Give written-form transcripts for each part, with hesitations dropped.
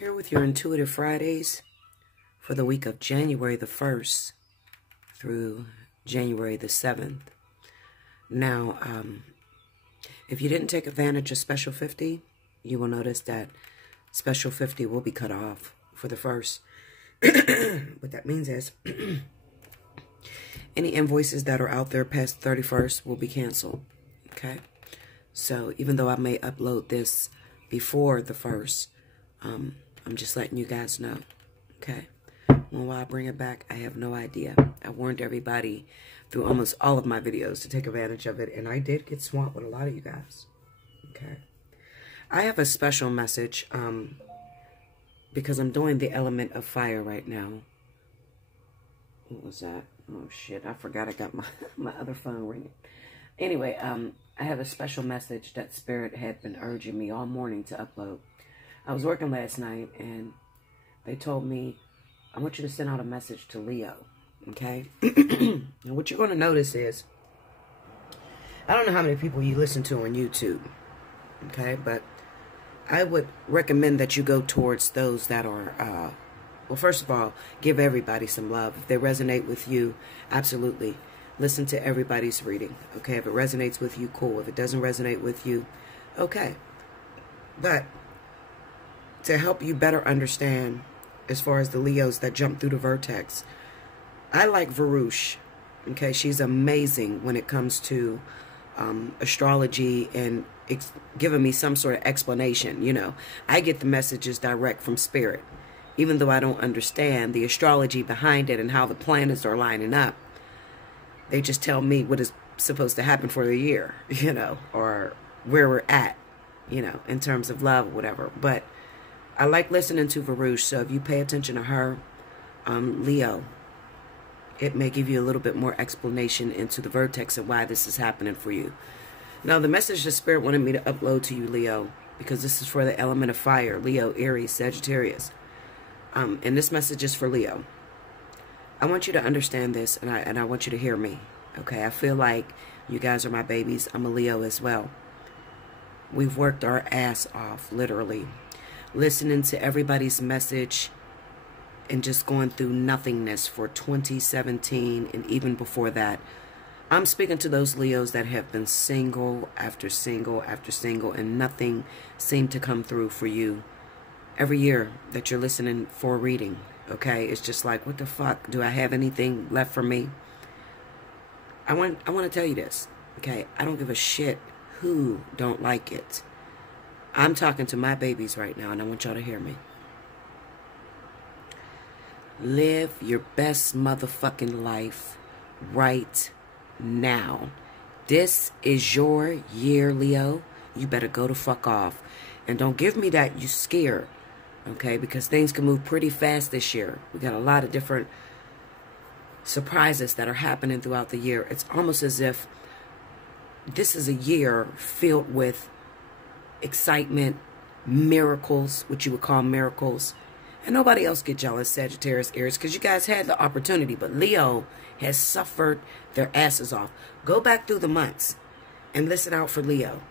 Here with your Intuitive Fridays for the week of January the 1st through January the 7th. Now, if you didn't take advantage of Special 50, you will notice that Special 50 will be cut off for the 1st. What that means is any invoices that are out there past 31st will be canceled. Okay? So even though I may upload this before the 1st, I'm just letting you guys know. Okay? When will I bring it back? I have no idea. I warned everybody through almost all of my videos to take advantage of it, and I did get swamped with a lot of you guys. Okay? I have a special message because I'm doing the element of fire right now. What was that? Oh, shit. I forgot I got my other phone ringing. Anyway, I have a special message that Spirit had been urging me all morning to upload. I was working last night, and they told me, I want you to send out a message to Leo, okay? And what you're going to notice is, I don't know how many people you listen to on YouTube, okay? But I would recommend that you go towards those that are, well, first of all, give everybody some love. If they resonate with you, absolutely. Listen to everybody's reading, okay? If it resonates with you, cool. If it doesn't resonate with you, okay. But to help you better understand, as far as the Leos that jump through the vertex, I like Varouche, okay? She's amazing when it comes to astrology and giving me some sort of explanation, you know. I get the messages direct from Spirit. Even though I don't understand the astrology behind it and how the planets are lining up, they just tell me what is supposed to happen for the year, you know, or where we're at, you know, in terms of love or whatever. But I like listening to Varouche, so if you pay attention to her, Leo, it may give you a little bit more explanation into the vertex and why this is happening for you. Now, the message the Spirit wanted me to upload to you, Leo, because this is for the element of fire, Leo, Aries, Sagittarius. And this message is for Leo. I want you to understand this, and I want you to hear me, okay? I feel like you guys are my babies. I'm a Leo as well. We've worked our ass off, literally, listening to everybody's message and just going through nothingness for 2017 and even before that. I'm speaking to those Leos that have been single after single after single, and nothing seemed to come through for you. Every year that you're listening for a reading, okay? It's just like, what the fuck? Do I have anything left for me? I want to tell you this, okay? I don't give a shit who don't like it. I'm talking to my babies right now, and I want y'all to hear me. Live your best motherfucking life right now. This is your year, Leo. You better go the fuck off. And don't give me that you scared, okay? Because things can move pretty fast this year. We got a lot of different surprises that are happening throughout the year. It's almost as if this is a year filled with excitement, miracles, what you would call miracles. And nobody else get jealous, Sagittarius, Aries, because you guys had the opportunity. But Leo has suffered their asses off. Go back through the months and listen out for Leo.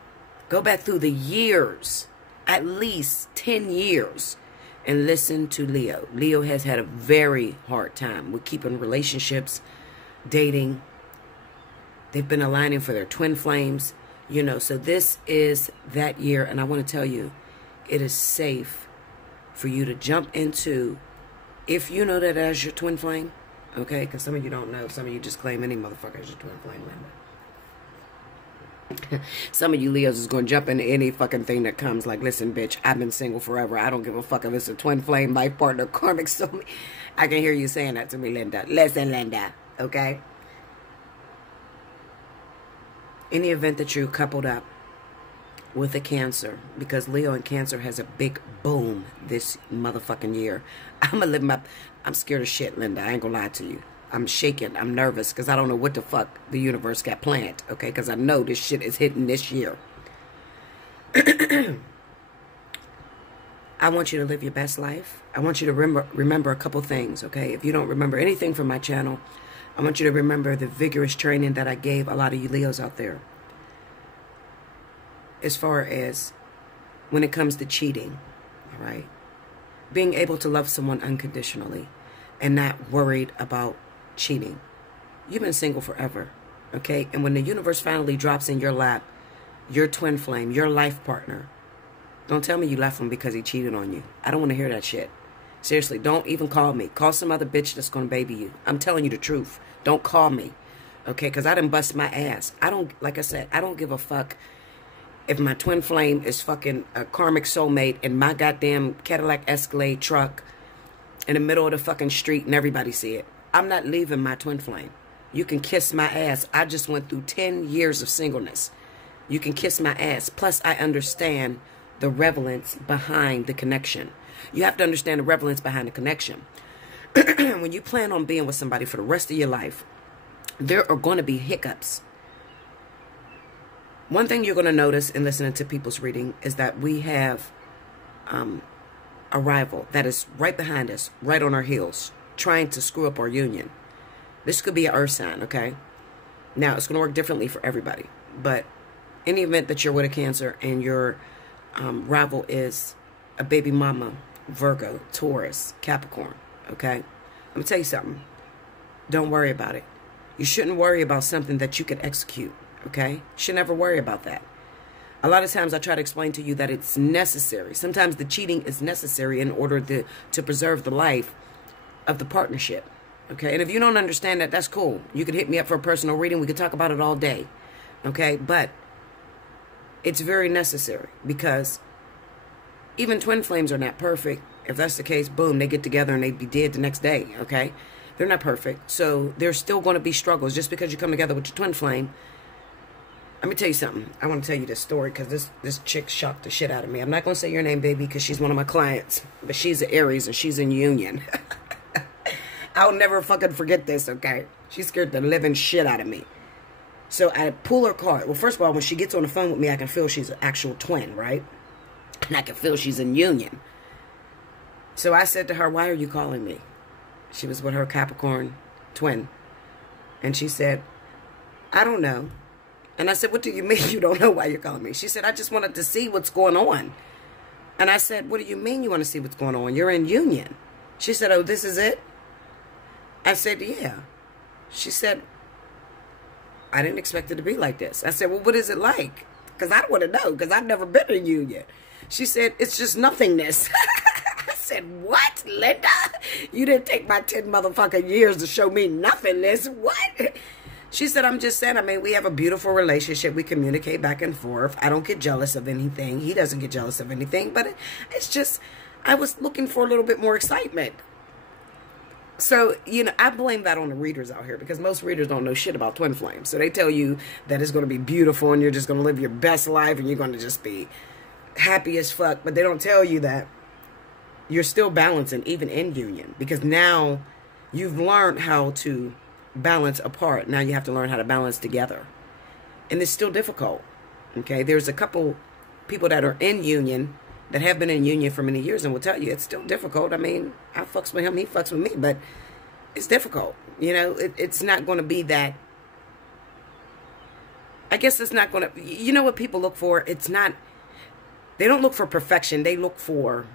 Go back through the years, at least 10 years, and listen to Leo. Leo has had a very hard time with keeping relationships, dating. They've been aligning for their twin flames, you know. So this is that year, and I want to tell you, it is safe for you to jump into, if you know that as your twin flame, okay? Because some of you don't know. Some of you just claim any motherfucker as your twin flame member. Some of you Leos is going to jump into any fucking thing that comes. Like, listen, bitch, I've been single forever. I don't give a fuck if it's a twin flame, life partner, karmic soulmate. I can hear you saying that to me, Linda. Listen, Linda, okay? Any event that you're coupled up with a Cancer, because Leo and Cancer has a big boom this motherfucking year. I'm scared of shit, Linda. I ain't gonna lie to you. I'm shaking. I'm nervous because I don't know what the fuck the universe got planned, okay? Because I know this shit is hitting this year. I want you to live your best life. I want you to remember a couple things, okay? If you don't remember anything from my channel, I want you to remember the vigorous training that I gave a lot of you Leos out there. As far as when it comes to cheating, all right? being able to love someone unconditionally and not worried about cheating. You've been single forever, okay? And when the universe finally drops in your lap, your twin flame, your life partner, don't tell me you left him because he cheated on you. I don't want to hear that shit. Seriously, don't even call me. Call some other bitch that's going to baby you. I'm telling you the truth. Don't call me, okay? Because I done bust my ass. Like I said, I don't give a fuck if my twin flame is fucking a karmic soulmate in my goddamn Cadillac Escalade truck in the middle of the fucking street and everybody see it. I'm not leaving my twin flame. You can kiss my ass. I just went through 10 years of singleness. You can kiss my ass. Plus, I understand the relevance behind the connection. You have to understand the relevance behind the connection. When you plan on being with somebody for the rest of your life, there are going to be hiccups. One thing you're going to notice in listening to people's reading is that we have a rival that is right behind us, right on our heels, trying to screw up our union. This could be an earth sign, okay? Now, it's going to work differently for everybody. But in the event that you're with a Cancer and your rival is a baby mama, Virgo, Taurus, Capricorn, okay? I'm going to tell you something. Don't worry about it. You shouldn't worry about something that you could execute, okay? You should never worry about that. A lot of times I try to explain to you that it's necessary. Sometimes the cheating is necessary in order to preserve the life of the partnership, okay? And if you don't understand that, that's cool. You can hit me up for a personal reading. We can talk about it all day, okay? But it's very necessary because even twin flames are not perfect. If that's the case, boom, they get together and they'd be dead the next day, okay? They're not perfect. So there's still going to be struggles. Just because you come together with your twin flame, let me tell you something. I want to tell you this story because this chick shocked the shit out of me. I'm not going to say your name, baby, because she's one of my clients. But she's an Aries and she's in union. I'll never fucking forget this, okay? She scared the living shit out of me. So I pull her card. Well, first of all, when she gets on the phone with me, I can feel she's an actual twin, right? And I can feel she's in union. So I said to her, why are you calling me? She was with her Capricorn twin. And she said, I don't know. And I said, what do you mean you don't know why you're calling me? She said, I just wanted to see what's going on. And I said, what do you mean you want to see what's going on? You're in union. She said, oh, this is it? I said, yeah. She said, I didn't expect it to be like this. I said, well, what is it like? Because I want to know, because I've never been in union. She said, it's just nothingness. I said, what, Linda? You didn't take my 10 motherfucking years to show me nothingness. What? She said, I'm just saying, I mean, we have a beautiful relationship. We communicate back and forth. I don't get jealous of anything. He doesn't get jealous of anything. But it's just, I was looking for a little bit more excitement. So, you know, I blame that on the readers out here because most readers don't know shit about twin flames. So they tell you that it's going to be beautiful and you're just going to live your best life and you're going to just be happy as fuck. But they don't tell you that you're still balancing even in union because now you've learned how to balance apart. Now you have to learn how to balance together. And it's still difficult. Okay, there's a couple people that are in union that have been in union for many years and will tell you it's still difficult. I mean, I fucks with him, he fucks with me, but it's difficult. You know, it's not going to be that. I guess it's not going to, you know what people look for? It's not, they don't look for perfection. They look for,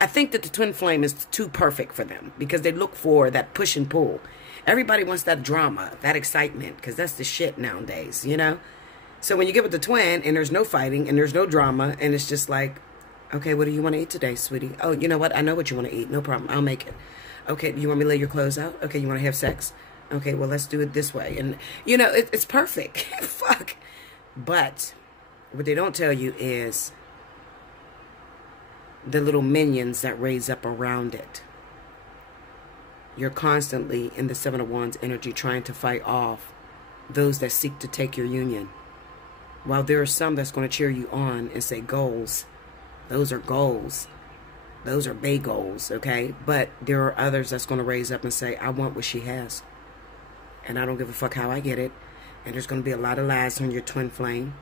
I think that the twin flame is too perfect for them because they look for that push and pull. Everybody wants that drama, that excitement, because that's the shit nowadays, you know? So when you get with the twin and there's no fighting and there's no drama and it's just like, okay, what do you want to eat today, sweetie? Oh, you know what? I know what you want to eat. No problem. I'll make it. Okay, you want me to lay your clothes out? Okay, you want to have sex? Okay, well, let's do it this way. And, you know, it's perfect. Fuck. But what they don't tell you is the little minions that raise up around it. You're constantly in the Seven of Wands energy trying to fight off those that seek to take your union. While there are some that's going to cheer you on and say goals. Those are goals. Those are big goals, okay? But there are others that's going to raise up and say, I want what she has. And I don't give a fuck how I get it. And there's going to be a lot of lies on your twin flame,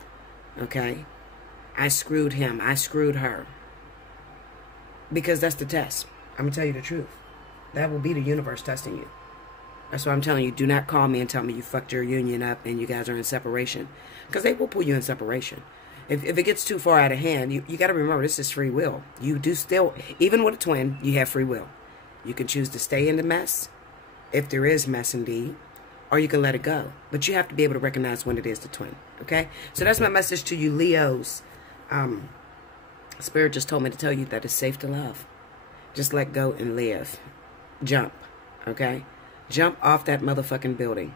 okay? I screwed him. I screwed her. Because that's the test. I'm going to tell you the truth. That will be the universe testing you. That's why I'm telling you, do not call me and tell me you fucked your union up and you guys are in separation. Because they will pull you in separation. If it gets too far out of hand, you got to remember this is free will. You do still, even with a twin, you have free will. You can choose to stay in the mess, if there is mess indeed, or you can let it go. But you have to be able to recognize when it is the twin, okay? So that's my message to you Leos. Spirit just told me to tell you that it's safe to love. Just let go and live. Jump, okay? Jump off that motherfucking building,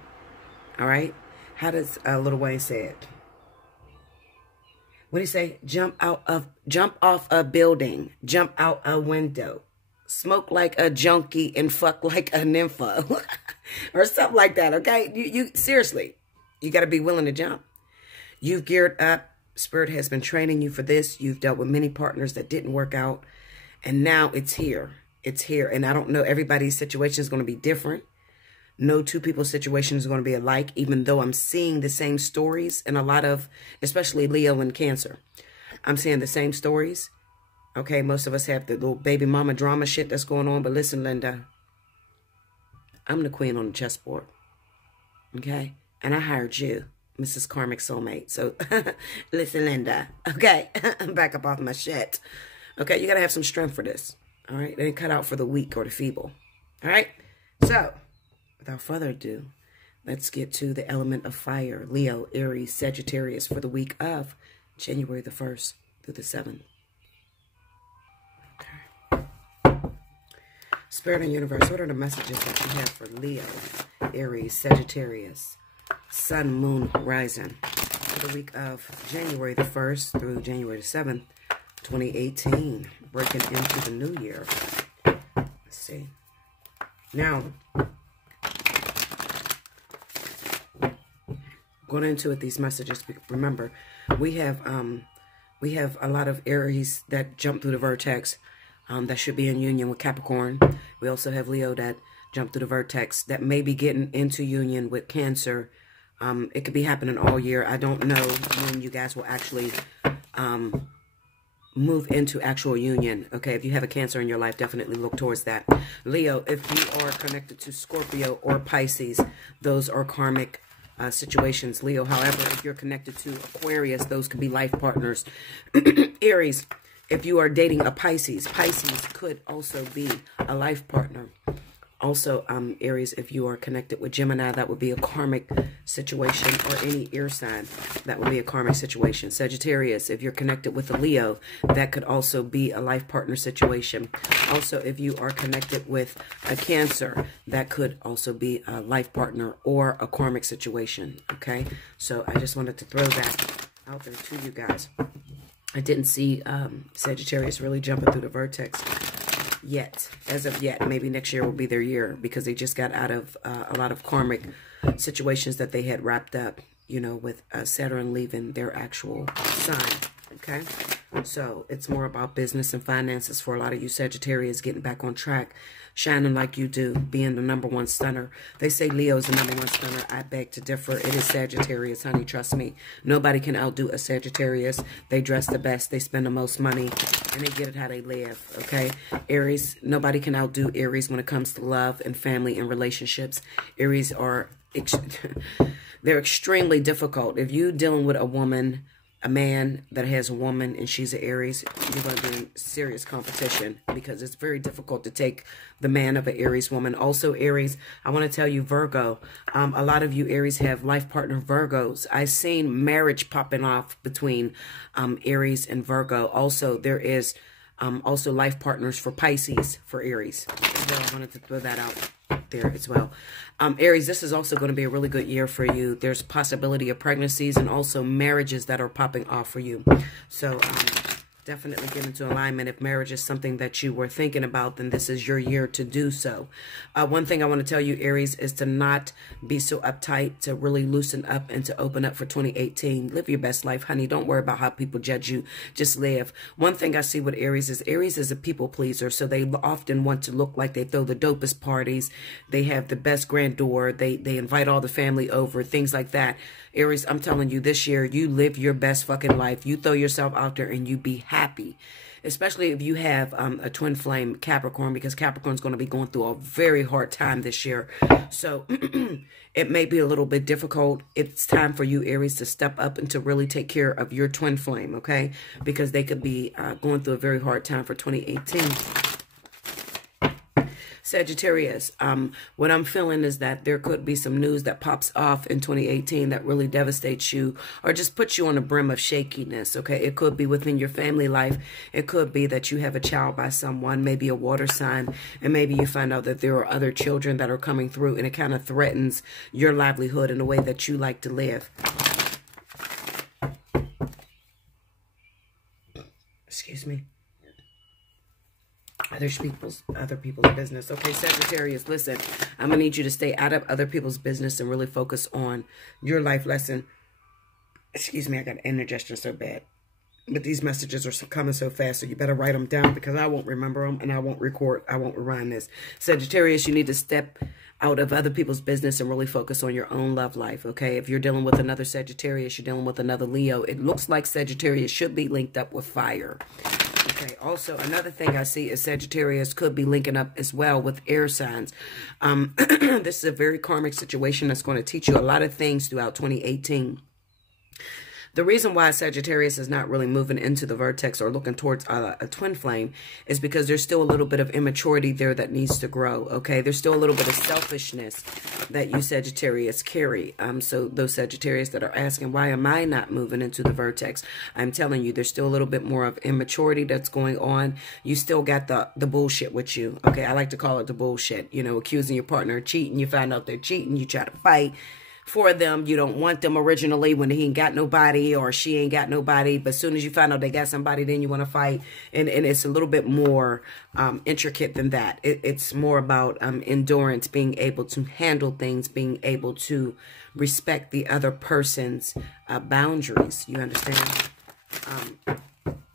all right? How does Lil Wayne say it? What do you say? Jump off a building. Jump out a window. Smoke like a junkie and fuck like a nympho. Or something like that, okay? You seriously, you got to be willing to jump. You've geared up. Spirit has been training you for this. You've dealt with many partners that didn't work out. And now it's here. It's here. And I don't know, everybody's situation is going to be different. No two people's situation is going to be alike, even though I'm seeing the same stories and a lot of, especially Leo and Cancer. I'm seeing the same stories. Okay, most of us have the little baby mama drama shit that's going on. But listen, Linda, I'm the queen on the chessboard. Okay? And I hired you, Mrs. Karmic Soulmate. So, listen, Linda. Okay? I'm back up off my shit. Okay? You got to have some strength for this. All right? It ain't cut out for the weak or the feeble. All right? So, without further ado, let's get to the element of fire. Leo, Aries, Sagittarius for the week of January the 1st through the 7th. Spirit and universe, what are the messages that you have for Leo, Aries, Sagittarius, Sun, Moon, Horizon for the week of January the 1st through January the 7th, 2018, breaking into the new year. Let's see. Now, going into it, these messages, remember, we have a lot of Aries that jump through the vertex. That should be in union with Capricorn. We also have Leo that jumped through the vertex that may be getting into union with Cancer. It could be happening all year. I don't know when you guys will actually move into actual union. Okay, if you have a Cancer in your life, definitely look towards that. Leo, if you are connected to Scorpio or Pisces, those are karmic situations. Leo, however, if you're connected to Aquarius, those could be life partners. Aries, if you are dating a Pisces, Pisces could also be a life partner. Also, Aries, if you are connected with Gemini, that would be a karmic situation, or any air sign, that would be a karmic situation. Sagittarius, if you're connected with a Leo, that could also be a life partner situation. Also, if you are connected with a Cancer, that could also be a life partner or a karmic situation, okay? So I just wanted to throw that out there to you guys. I didn't see Sagittarius really jumping through the vertex yet. As of yet, maybe next year will be their year, because they just got out of a lot of karmic situations that they had wrapped up, you know, with Saturn leaving their actual sign, okay? So it's more about business and finances for a lot of you Sagittarius, getting back on track, shining like you do, being the #1 stunner. They say Leo's the #1 stunner. I beg to differ. It is Sagittarius, honey. Trust me. Nobody can outdo a Sagittarius. They dress the best. They spend the most money. And they get it how they live, okay? Aries, nobody can outdo Aries when it comes to love and family and relationships. Aries are, they're extremely difficult. If you're dealing with a woman, a man that has a woman and she's an Aries, you're going to be in serious competition, because it's very difficult to take the man of an Aries woman. Also, Aries, I want to tell you, Virgo, a lot of you Aries have life partner Virgos. I've seen marriage popping off between Aries and Virgo. Also, there is also life partners for Pisces for Aries. So I wanted to throw that out there as well. Aries, this is also going to be a really good year for you. There's possibility of pregnancies and also marriages that are popping off for you. So definitely get into alignment. If marriage is something that you were thinking about, then this is your year to do so. One thing I want to tell you, Aries, is to not be so uptight, to really loosen up and to open up for 2018. Live your best life, honey. Don't worry about how people judge you. Just live. One thing I see with Aries is a people pleaser. So they often want to look like they throw the dopest parties. They have the best grandeur. They invite all the family over, things like that. Aries, I'm telling you, this year, you live your best fucking life. You throw yourself out there and you be happy. especially if you have a twin flame Capricorn, because Capricorn's going to be going through a very hard time this year. So it may be a little bit difficult. It's time for you, Aries, to step up and to really take care of your twin flame, okay? Because they could be going through a very hard time for 2018. Sagittarius, what I'm feeling is that there could be some news that pops off in 2018 that really devastates you or just puts you on the brim of shakiness, okay? It could be within your family life. It could be that you have a child by someone, maybe a water sign, and maybe you find out that there are other children that are coming through, and it kind of threatens your livelihood in the way that you like to live. Excuse me. Other people's business. Okay, Sagittarius, listen, I'm going to need you to stay out of other people's business and really focus on your life lesson. Excuse me, I got indigestion so bad. But these messages are coming so fast, so you better write them down because I won't remember them and I won't rewind this. Sagittarius, you need to step out of other people's business and really focus on your own love life, okay? If you're dealing with another Sagittarius, you're dealing with another Leo, it looks like Sagittarius should be linked up with fire. Okay, also, another thing I see is Sagittarius could be linking up as well with air signs. This is a very karmic situation that's going to teach you a lot of things throughout 2018. The reason why Sagittarius is not really moving into the vertex or looking towards a twin flame is because there's still a little bit of immaturity there that needs to grow, okay? There's still a little bit of selfishness that you Sagittarius carry. So those Sagittarius that are asking, why am I not moving into the vertex? I'm telling you, there's still a little bit more of immaturity that's going on. You still got the bullshit with you, okay? I like to call it the bullshit, you know, accusing your partner of cheating. You find out they're cheating. You try to fight for them. You don't want them originally when he ain't got nobody or she ain't got nobody. But as soon as you find out they got somebody, then you want to fight. And it's a little bit more intricate than that. It's more about endurance, being able to handle things, being able to respect the other person's boundaries. You understand?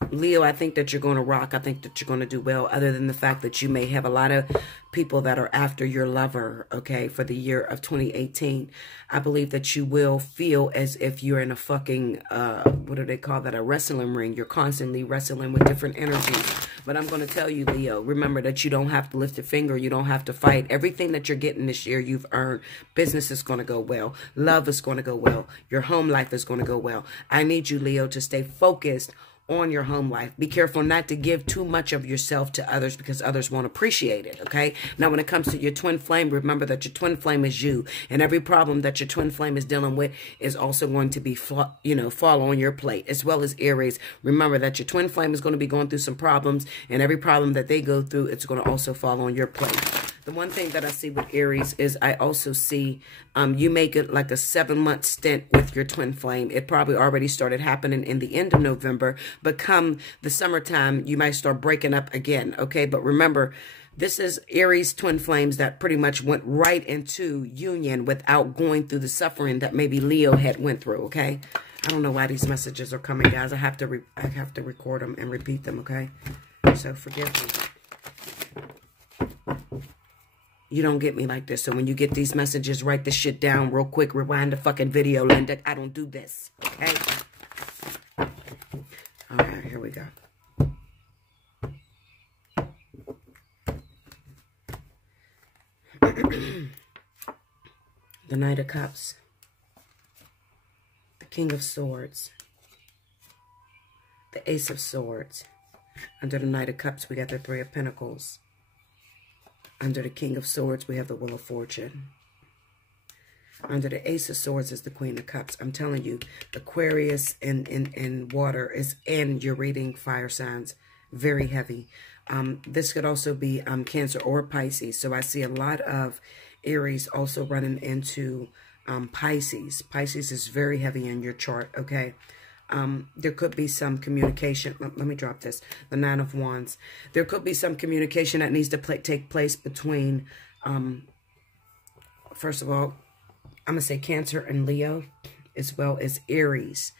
Leo, I think that you're going to rock. I think that you're going to do well, other than the fact that you may have a lot of people that are after your lover, okay, for the year of 2018. I believe that you will feel as if you're in a fucking, what do they call that, a wrestling ring. You're constantly wrestling with different energies. But I'm going to tell you, Leo, remember that you don't have to lift a finger. You don't have to fight. Everything that you're getting this year, you've earned. Business is going to go well. Love is going to go well. Your home life is going to go well. I need you, Leo, to stay focused on your home life. Be careful not to give too much of yourself to others because others won't appreciate it, okay? Now, when it comes to your twin flame, remember that your twin flame is you, and every problem that your twin flame is dealing with is also going to be, fall on your plate, as well as Aries. Remember that your twin flame is going to be going through some problems, and every problem that they go through, it's going to also fall on your plate. The one thing that I see with Aries is I also see you make it like a 7-month stint with your twin flame. It probably already started happening in the end of November, but come the summertime, you might start breaking up again, okay? But remember, this is Aries twin flames that pretty much went right into union without going through the suffering that maybe Leo had went through, okay? I don't know why these messages are coming, guys. I have to record them and repeat them, okay? So forgive me. You don't get me like this. So when you get these messages, write this shit down real quick. Rewind the fucking video, Linda. I don't do this. Okay? All right, here we go. The Knight of Cups. The King of Swords. The Ace of Swords. Under the Knight of Cups, we got the Three of Pentacles. Under the King of Swords, we have the Wheel of Fortune. Under the Ace of Swords is the Queen of Cups. I'm telling you, Aquarius and water is in your reading fire signs. Very heavy. This could also be Cancer or Pisces. So I see a lot of Aries also running into Pisces. Pisces is very heavy in your chart, okay? There could be some communication. Let me drop this. The Nine of Wands. There could be some communication that needs to take place between, first of all, I'm going to say Cancer and Leo, as well as Aries.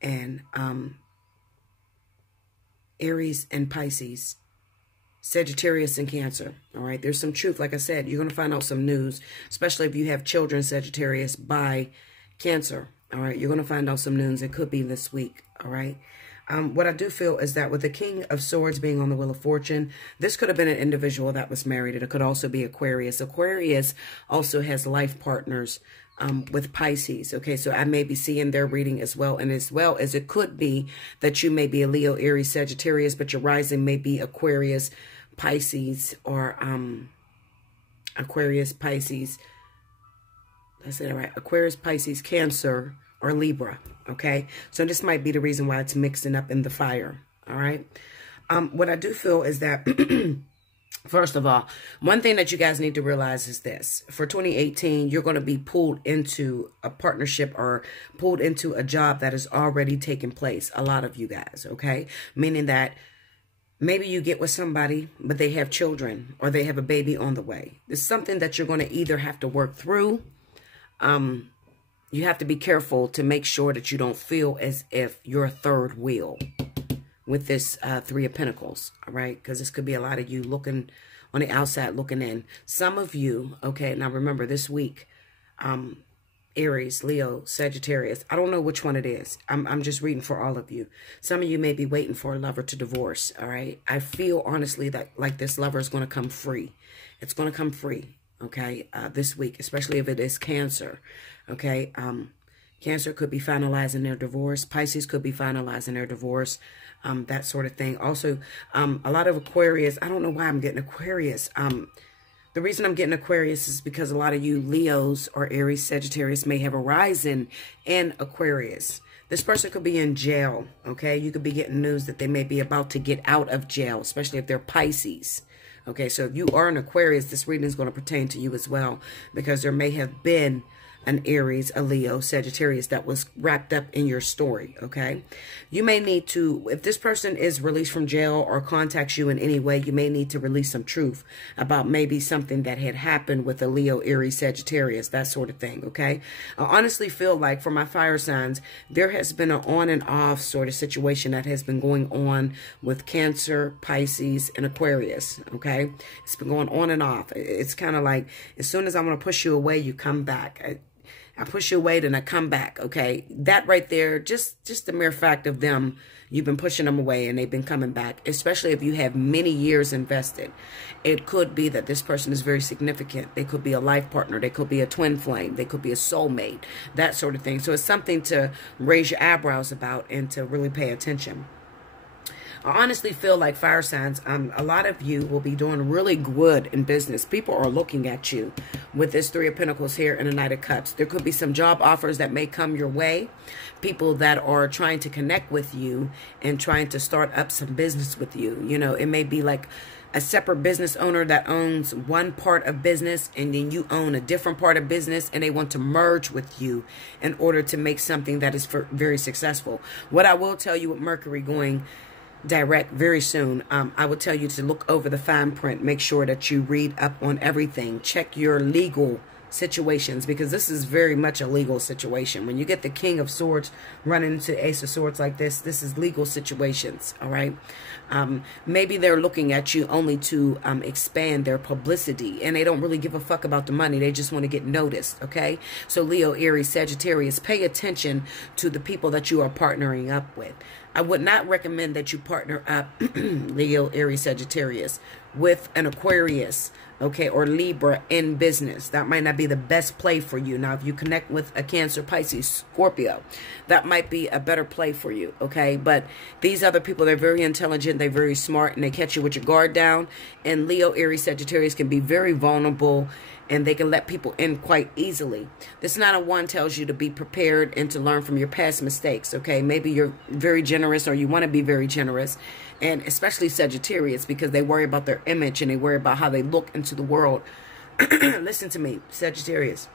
And Aries and Pisces. Sagittarius and Cancer. All right. There's some truth. Like I said, you're going to find out some news, especially if you have children, Sagittarius, by Cancer. All right, you're going to find out some news. It could be this week, all right? What I do feel is that with the King of Swords being on the Wheel of Fortune, this could have been an individual that was married. It could also be Aquarius. Aquarius also has life partners with Pisces. Okay, so I may be seeing their reading as well. And as well as it could be that you may be a Leo, Aries, Sagittarius, but your rising may be Aquarius, Pisces, or Aquarius, Pisces. I said it right. Aquarius, Pisces, Cancer, or Libra. Okay, so this might be the reason why it's mixing up in the fire. All right. What I do feel is that first of all, one thing that you guys need to realize is this. For 2018, you're going to be pulled into a partnership or pulled into a job that has already taken place. A lot of you guys, okay? Meaning that maybe you get with somebody, but they have children or they have a baby on the way. It's something that you're going to either have to work through. You have to be careful to make sure that you don't feel as if you're a third wheel with this Three of Pentacles, all right? Because this could be a lot of you looking on the outside, looking in. Some of you, okay, now remember this week, Aries, Leo, Sagittarius, I don't know which one it is. I'm just reading for all of you. Some of you may be waiting for a lover to divorce, all right? I feel honestly that like this lover is going to come free. It's going to come free, okay, this week, especially if it is Cancer, okay? Cancer could be finalizing their divorce. Pisces could be finalizing their divorce, that sort of thing. Also, a lot of Aquarius, I don't know why I'm getting Aquarius. The reason I'm getting Aquarius is because a lot of you Leos or Aries, Sagittarius may have a rising in Aquarius. This person could be in jail, okay? You could be getting news that they may be about to get out of jail, especially if they're Pisces. Okay, so if you are an Aquarius, this reading is going to pertain to you as well, because there may have been an Aries, a Leo, Sagittarius that was wrapped up in your story, okay? You may need to, if this person is released from jail or contacts you in any way, you may need to release some truth about maybe something that had happened with a Leo, Aries, Sagittarius, that sort of thing, okay? I honestly feel like for my fire signs, there has been an on and off sort of situation that has been going on with Cancer, Pisces, and Aquarius, okay? It's been going on and off. It's kind of like as soon as I want to push you away, you come back. I push you away, then I come back, okay? That right there, just the mere fact of them, you've been pushing them away and they've been coming back, especially if you have many years invested. It could be that this person is very significant. They could be a life partner. They could be a twin flame. They could be a soulmate, that sort of thing. So it's something to raise your eyebrows about and to really pay attention. I honestly feel like fire signs, a lot of you will be doing really good in business. People are looking at you with this Three of Pentacles here and a Knight of Cups. There could be some job offers that may come your way. People that are trying to connect with you and trying to start up some business with you. You know, it may be like a separate business owner that owns one part of business and then you own a different part of business and they want to merge with you in order to make something that is very successful. What I will tell you with Mercury going direct very soon, I would tell you to look over the fine print. Make sure that you read up on everything. Check your legal situations, because this is very much a legal situation. When you get the King of Swords running into Ace of Swords like this is legal situations, all right? Maybe they're looking at you only to expand their publicity, and they don't really give a fuck about the money. They just want to get noticed, okay? So Leo, Aries, Sagittarius, pay attention to the people that you are partnering up with. I would not recommend that you partner up, Leo, Aries, Sagittarius, with an Aquarius, okay, or Libra in business. That might not be the best play for you. Now, if you connect with a Cancer, Pisces, Scorpio, that might be a better play for you, okay? But these other people, they're very intelligent, they're very smart, and they catch you with your guard down. And Leo, Aries, Sagittarius can be very vulnerable, and they can let people in quite easily. This 9-of-1 tells you to be prepared and to learn from your past mistakes, okay? Maybe you're very generous or you want to be very generous, and especially Sagittarius, because they worry about their image and they worry about how they look into the world. Listen to me, Sagittarius.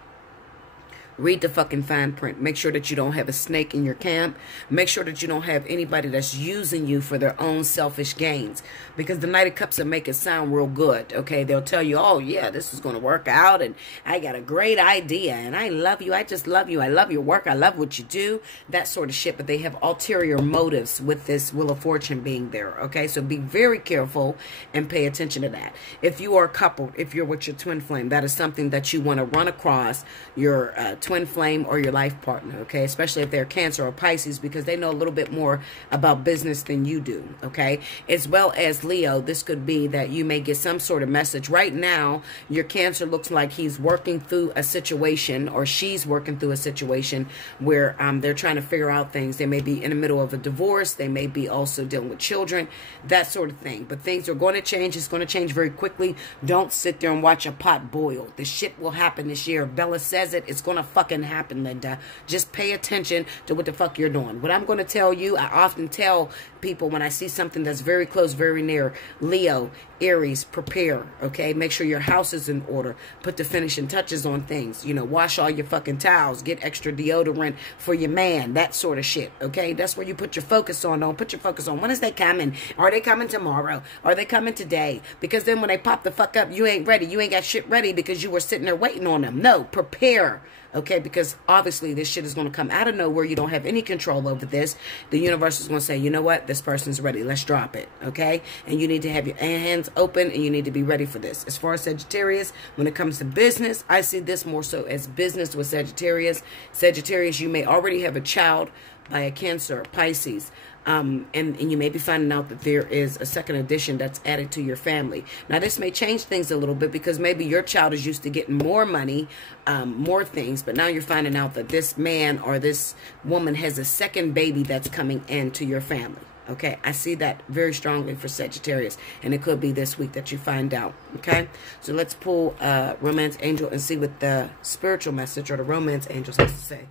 Read the fucking fine print. Make sure that you don't have a snake in your camp. Make sure that you don't have anybody that's using you for their own selfish gains. Because the Knight of Cups will make it sound real good, okay? They'll tell you, oh, yeah, this is going to work out, and I got a great idea, and I love you. I just love you. I love your work. I love what you do. That sort of shit. But they have ulterior motives with this Wheel of Fortune being there, okay? So be very careful and pay attention to that. If you are coupled, if you're with your twin flame, that is something that you want to run across your twin flame or your life partner, okay? Especially if they're Cancer or Pisces, because they know a little bit more about business than you do, okay? As well as Leo, this could be that you may get some sort of message. Right now, your Cancer looks like he's working through a situation, or she's working through a situation where they're trying to figure out things. They may be in the middle of a divorce. They may be also dealing with children, that sort of thing. But things are going to change. It's going to change very quickly. Don't sit there and watch a pot boil. The shit will happen this year. If Bella says it, it's going to fucking happen, Linda. Just pay attention to what the fuck you're doing. What I'm going to tell you, I often tell people when I see something that's very close, very near, Leo, Aries, prepare, okay? Make sure your house is in order. Put the finishing touches on things. You know, wash all your fucking towels. Get extra deodorant for your man. That sort of shit, okay? That's where you put your focus on. Don't put your focus on when is they coming? Are they coming tomorrow? Are they coming today? Because then when they pop the fuck up, you ain't ready. You ain't got shit ready because you were sitting there waiting on them. No, prepare. Okay, because obviously this shit is going to come out of nowhere. You don't have any control over this. The universe is going to say, you know what? This person's ready. Let's drop it. Okay? And you need to have your hands open and you need to be ready for this. As far as Sagittarius, when it comes to business, I see this more so as business with Sagittarius. Sagittarius, you may already have a child by a Cancer, Pisces. And you may be finding out that there is a second addition that's added to your family. Now, this may change things a little bit because maybe your child is used to getting more money, more things, but now you're finding out that this man or this woman has a second baby that's coming into your family. Okay, I see that very strongly for Sagittarius, and it could be this week that you find out. Okay, so let's pull Romance Angel and see what the spiritual message or the Romance Angels has to say.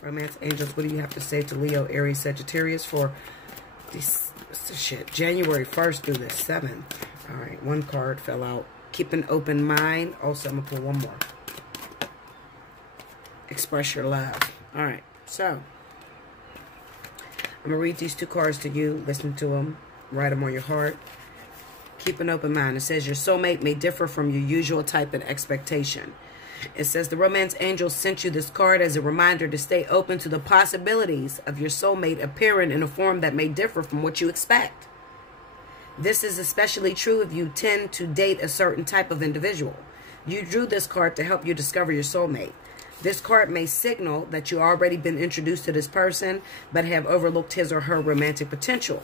Romance Angels, what do you have to say to Leo, Aries, Sagittarius for this shit? January 1st through the 7th. All right, one card fell out. Keep an open mind. Also, I'm going to pull one more. Express your love. All right, so I'm going to read these two cards to you. Listen to them. Write them on your heart. Keep an open mind. It says your soulmate may differ from your usual type and expectation. It says the Romance Angel sent you this card as a reminder to stay open to the possibilities of your soulmate appearing in a form that may differ from what you expect. This is especially true if you tend to date a certain type of individual. You drew this card to help you discover your soulmate. This card may signal that you've already been introduced to this person, but have overlooked his or her romantic potential.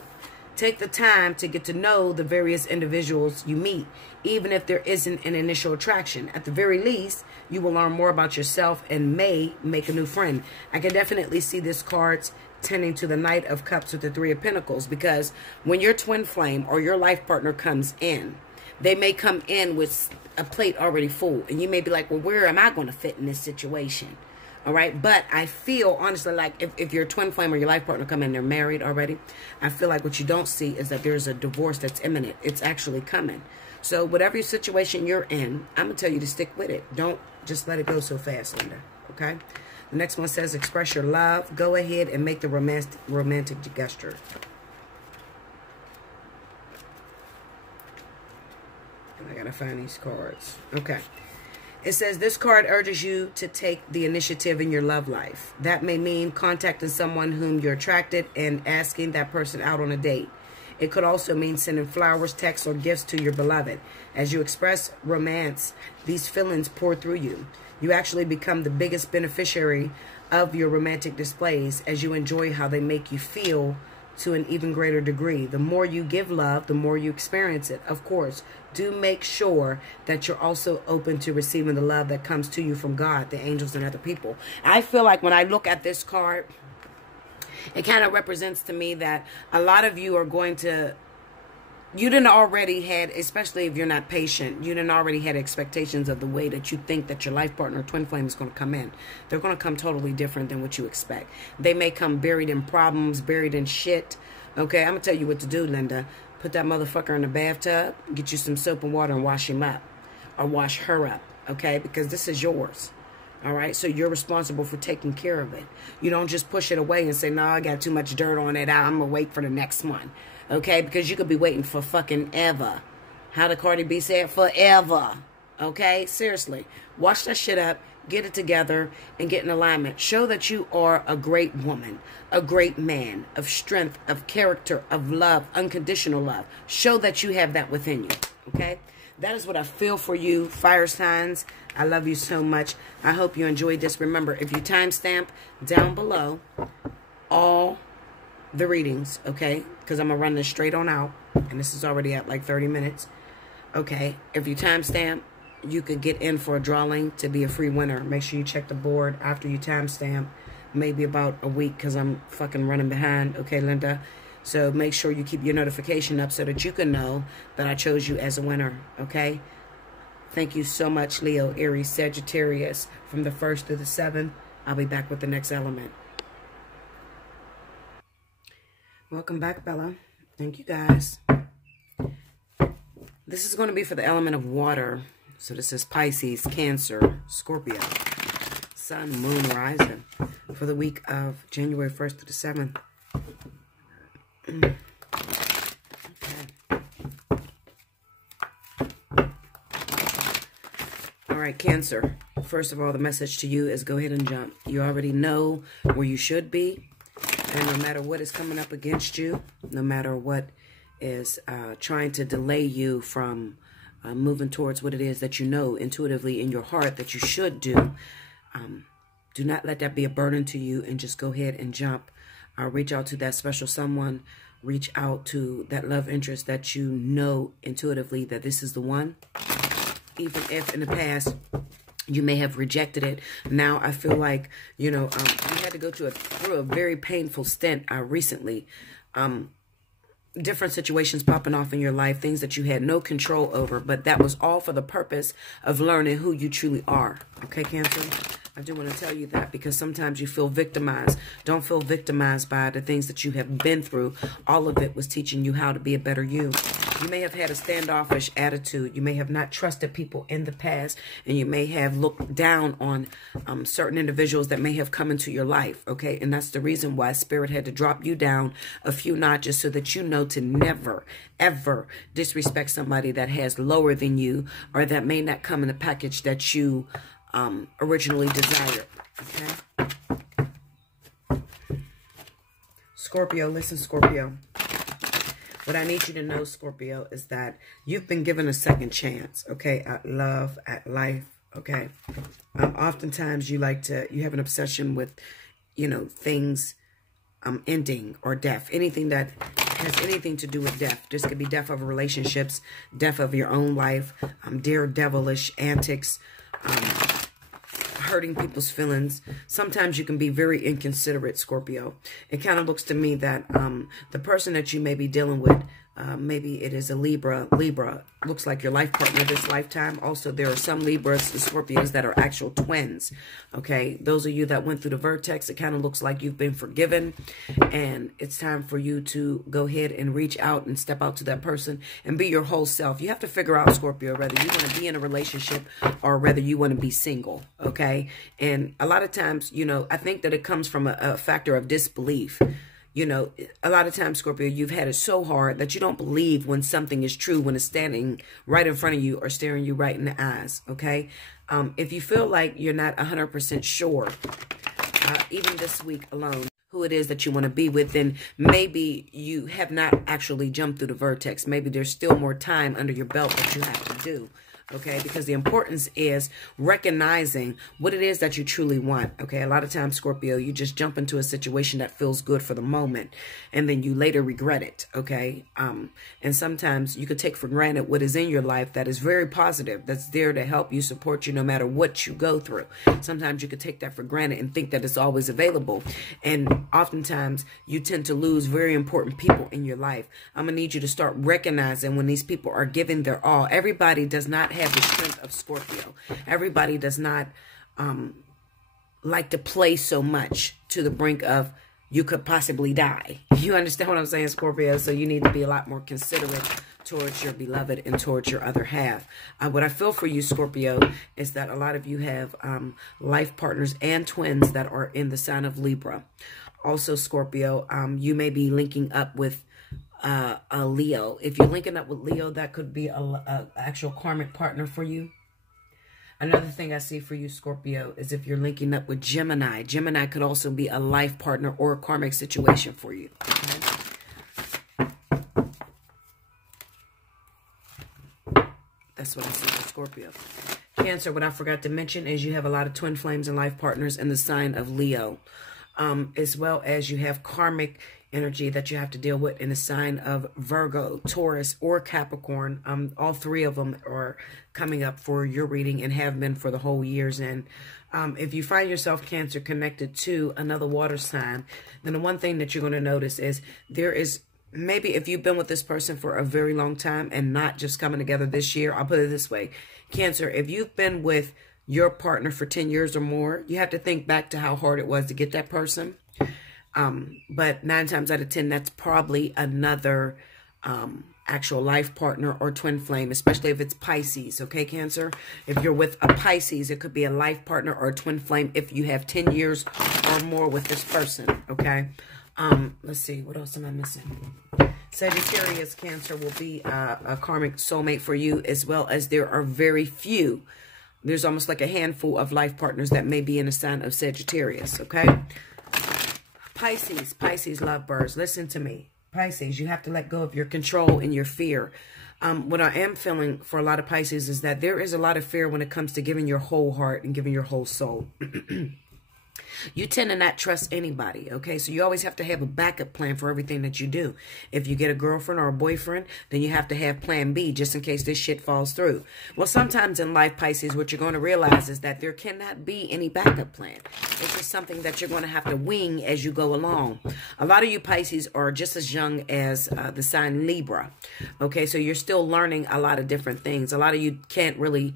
Take the time to get to know the various individuals you meet, even if there isn't an initial attraction. At the very least, you will learn more about yourself and may make a new friend. I can definitely see this card tending to the Knight of Cups with the Three of Pentacles, because when your twin flame or your life partner comes in, they may come in with a plate already full. And you may be like, well, where am I going to fit in this situation? All right, but I feel, honestly, like if your twin flame or your life partner come in, they're married already, I feel like what you don't see is that there's a divorce that's imminent. It's actually coming. So whatever your situation you're in, I'm going to tell you to stick with it. Don't just let it go so fast, Linda, okay? The next one says express your love. Go ahead and make the romantic gesture. And I got to find these cards. Okay. It says this card urges you to take the initiative in your love life. That may mean contacting someone whom you're attracted and asking that person out on a date. It could also mean sending flowers, texts, or gifts to your beloved. As you express romance, these feelings pour through you. You actually become the biggest beneficiary of your romantic displays as you enjoy how they make you feel to an even greater degree. The more you give love, the more you experience it. Of course, do make sure that you're also open to receiving the love that comes to you from God, the angels, and other people. I feel like when I look at this card, it kind of represents to me that a lot of you are going to, you didn't already had, especially if you're not patient, you didn't already had expectations of the way that you think that your life partner or twin flame is going to come in. They're going to come totally different than what you expect. They may come buried in problems, buried in shit. Okay, I'm going to tell you what to do, Linda. Put that motherfucker in the bathtub, get you some soap and water and wash him up. Or wash her up, okay? Because this is yours. All right, so you're responsible for taking care of it. You don't just push it away and say, no, I got too much dirt on it. I'm going to wait for the next one. Okay, because you could be waiting for fucking ever. How did Cardi B say it? Forever. Okay, seriously. Wash that shit up, get it together, and get in alignment. Show that you are a great woman, a great man, of strength, of character, of love, unconditional love. Show that you have that within you. Okay? that is what I feel for you, fire signs. I love you so much. I hope you enjoyed this. Remember, if you timestamp down below all the readings, okay? Because I'm going to run this straight on out. And this is already at like 30 minutes. Okay, if you timestamp, you could get in for a drawing to be a free winner. Make sure you check the board after you timestamp. Maybe about a week because I'm fucking running behind. Okay, Linda? So make sure you keep your notification up so that you can know that I chose you as a winner, okay? Thank you so much, Leo, Aries, Sagittarius, from the 1st to the 7th. I'll be back with the next element. Welcome back, Bella. Thank you, guys. This is going to be for the element of water. So this is Pisces, Cancer, Scorpio, Sun, Moon, Rising for the week of January 1st to the 7th. Okay. All right, Cancer. First of all, the message to you is go ahead and jump. You already know where you should be. And no matter what is coming up against you, no matter what is trying to delay you from moving towards what it is that you know intuitively in your heart that you should do, do not let that be a burden to you and just go ahead and jump. Reach out to that special someone. Reach out to that love interest that you know intuitively that this is the one. Even if in the past you may have rejected it. Now I feel like, you know, you had to go through a very painful stint recently. Different situations popping off in your life, things that you had no control over, but that was all for the purpose of learning who you truly are. Okay, Cancer? I do want to tell you that because sometimes you feel victimized. Don't feel victimized by the things that you have been through. All of it was teaching you how to be a better you. You may have had a standoffish attitude. You may have not trusted people in the past, and you may have looked down on certain individuals that may have come into your life, okay? And that's the reason why Spirit had to drop you down a few notches so that you know to never, ever disrespect somebody that has lower than you or that may not come in the package that you originally desired, okay? Scorpio, listen, Scorpio. What I need you to know, Scorpio, is that you've been given a second chance, okay, at love, at life, okay? Oftentimes you have an obsession with, you know, things ending or death, anything that has anything to do with death. This could be death of relationships, death of your own life, daredevilish antics, hurting people's feelings. Sometimes you can be very inconsiderate, Scorpio. It kind of looks to me that the person that you may be dealing with, maybe it is a Libra. Libra looks like your life partner this lifetime. Also, there are some Libras, the Scorpios, that are actual twins. Okay, those of you that went through the vertex, it kind of looks like you've been forgiven, and it's time for you to go ahead and reach out and step out to that person and be your whole self. You have to figure out, Scorpio, whether you want to be in a relationship or whether you want to be single. Okay, and a lot of times, you know, I think that it comes from a factor of disbelief. You know, a lot of times, Scorpio, you've had it so hard that you don't believe when something is true, when it's standing right in front of you or staring you right in the eyes, okay? If you feel like you're not 100% sure, even this week alone, who it is that you want to be with, then maybe you have not actually jumped through the vertex. Maybe there's still more time under your belt that you have to do. Okay, because the importance is recognizing what it is that you truly want. Okay, a lot of times, Scorpio, you just jump into a situation that feels good for the moment, and then you later regret it. Okay, and sometimes you could take for granted what is in your life that is very positive, that's there to help you, support you, no matter what you go through. Sometimes you could take that for granted and think that it's always available, and oftentimes you tend to lose very important people in your life. I'm gonna need you to start recognizing when these people are giving their all. Everybody does not have the strength of Scorpio. Everybody does not like to play so much to the brink of you could possibly die. You understand what I'm saying, Scorpio? So you need to be a lot more considerate towards your beloved and towards your other half. What I feel for you, Scorpio, is that a lot of you have life partners and twins that are in the sign of Libra. Also, Scorpio, you may be linking up with a Leo. If you're linking up with Leo, that could be a actual karmic partner for you. Another thing I see for you, Scorpio, is if you're linking up with Gemini. Gemini could also be a life partner or a karmic situation for you. Okay? That's what I see for Scorpio. Cancer, what I forgot to mention is you have a lot of twin flames and life partners in the sign of Leo. As well as you have karmic energy that you have to deal with in the sign of Virgo, Taurus, or Capricorn. All three of them are coming up for your reading and have been for the whole year's end. If you find yourself, Cancer, connected to another water sign, then the one thing that you're going to notice is there is, maybe if you've been with this person for a very long time and not just coming together this year, I'll put it this way. Cancer, if you've been with your partner for 10 years or more, you have to think back to how hard it was to get that person. But 9 times out of 10, that's probably another actual life partner or twin flame, especially if it's Pisces, okay, Cancer? If you're with a Pisces, it could be a life partner or a twin flame if you have 10 years or more with this person, okay? Let's see, what else am I missing? Sagittarius, Cancer, will be a karmic soulmate for you, as well as there are very few. There's almost like a handful of life partners that may be in the sign of Sagittarius, okay? Pisces lovebirds, listen to me. Pisces, you have to let go of your control and your fear. What I am feeling for a lot of Pisces is that there is a lot of fear when it comes to giving your whole heart and giving your whole soul. You tend to not trust anybody, okay? So you always have to have a backup plan for everything that you do. If you get a girlfriend or a boyfriend, then you have to have plan B just in case this shit falls through. Well, sometimes in life, Pisces, what you're going to realize is that there cannot be any backup plan. It's just something that you're going to have to wing as you go along. A lot of you Pisces are just as young as the sign Libra, okay? So you're still learning a lot of different things. A lot of you can't really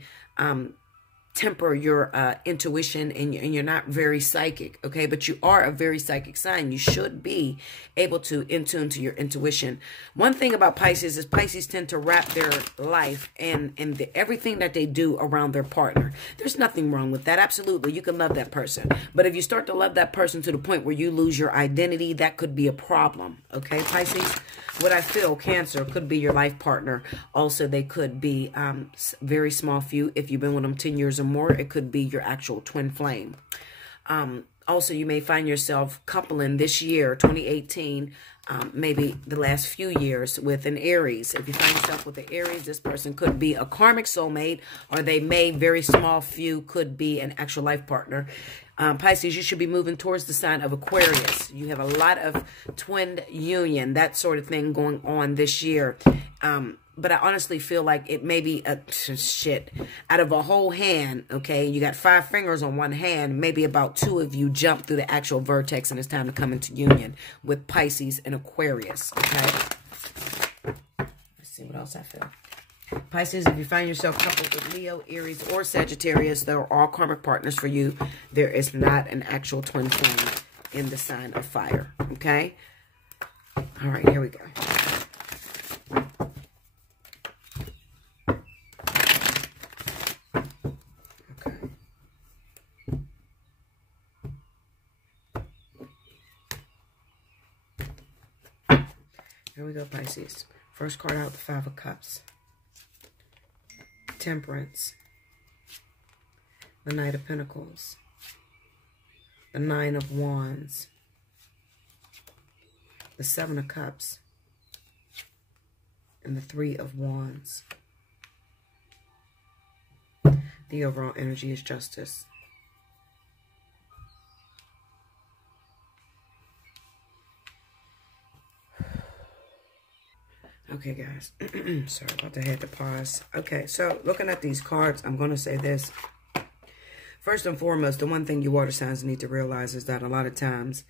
temper your intuition, and you're not very psychic, okay? But you are a very psychic sign. You should be able to in tune to your intuition. One thing about Pisces is Pisces tend to wrap their life and everything that they do around their partner. There's nothing wrong with that. Absolutely, you can love that person. But if you start to love that person to the point where you lose your identity, that could be a problem, okay, Pisces? What I feel, Cancer, could be your life partner. Also, they could be very small few. If you've been with them 10 years or more, it could be your actual twin flame. Also, you may find yourself coupling this year, 2018, maybe the last few years, with an Aries. If you find yourself with an Aries, this person could be a karmic soulmate, or they may, very small few, could be an actual life partner. Pisces, you should be moving towards the sign of Aquarius. You have a lot of twin union, that sort of thing going on this year. But I honestly feel like it may be a shit. Out of a whole hand, okay, you got 5 fingers on one hand, maybe about 2 of you jump through the actual vertex, and it's time to come into union with Pisces and Aquarius, okay? Let's see what else I feel. Pisces, if you find yourself coupled with Leo, Aries, or Sagittarius, they're all karmic partners for you. There is not an actual twin flame in the sign of fire, okay? All right, here we go. Okay. Here we go, Pisces. First card out, the 5 of Cups. Temperance, the Knight of Pentacles, the 9 of Wands, the 7 of Cups, and the 3 of Wands. The overall energy is Justice. Okay, guys. Sorry about that. I had to pause. Okay, so looking at these cards, I'm going to say this. First and foremost, the one thing you water signs need to realize is that a lot of times,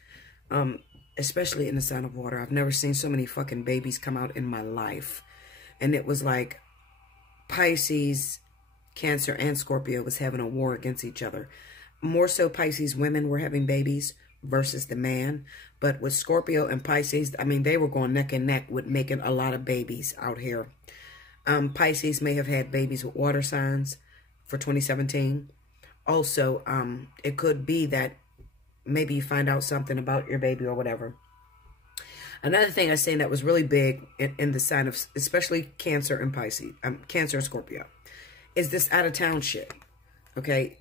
especially in the sign of water, I've never seen so many fucking babies come out in my life. And it was like Pisces, Cancer, and Scorpio was having a war against each other. More so Pisces women were having babies versus the man. But with Scorpio and Pisces, I mean, they were going neck and neck with making a lot of babies out here. Pisces may have had babies with water signs for 2017. Also, it could be that maybe you find out something about your baby or whatever. Another thing I was saying that was really big in the sign of, especially Cancer and Pisces, Cancer and Scorpio, is this out-of-town shit, okay?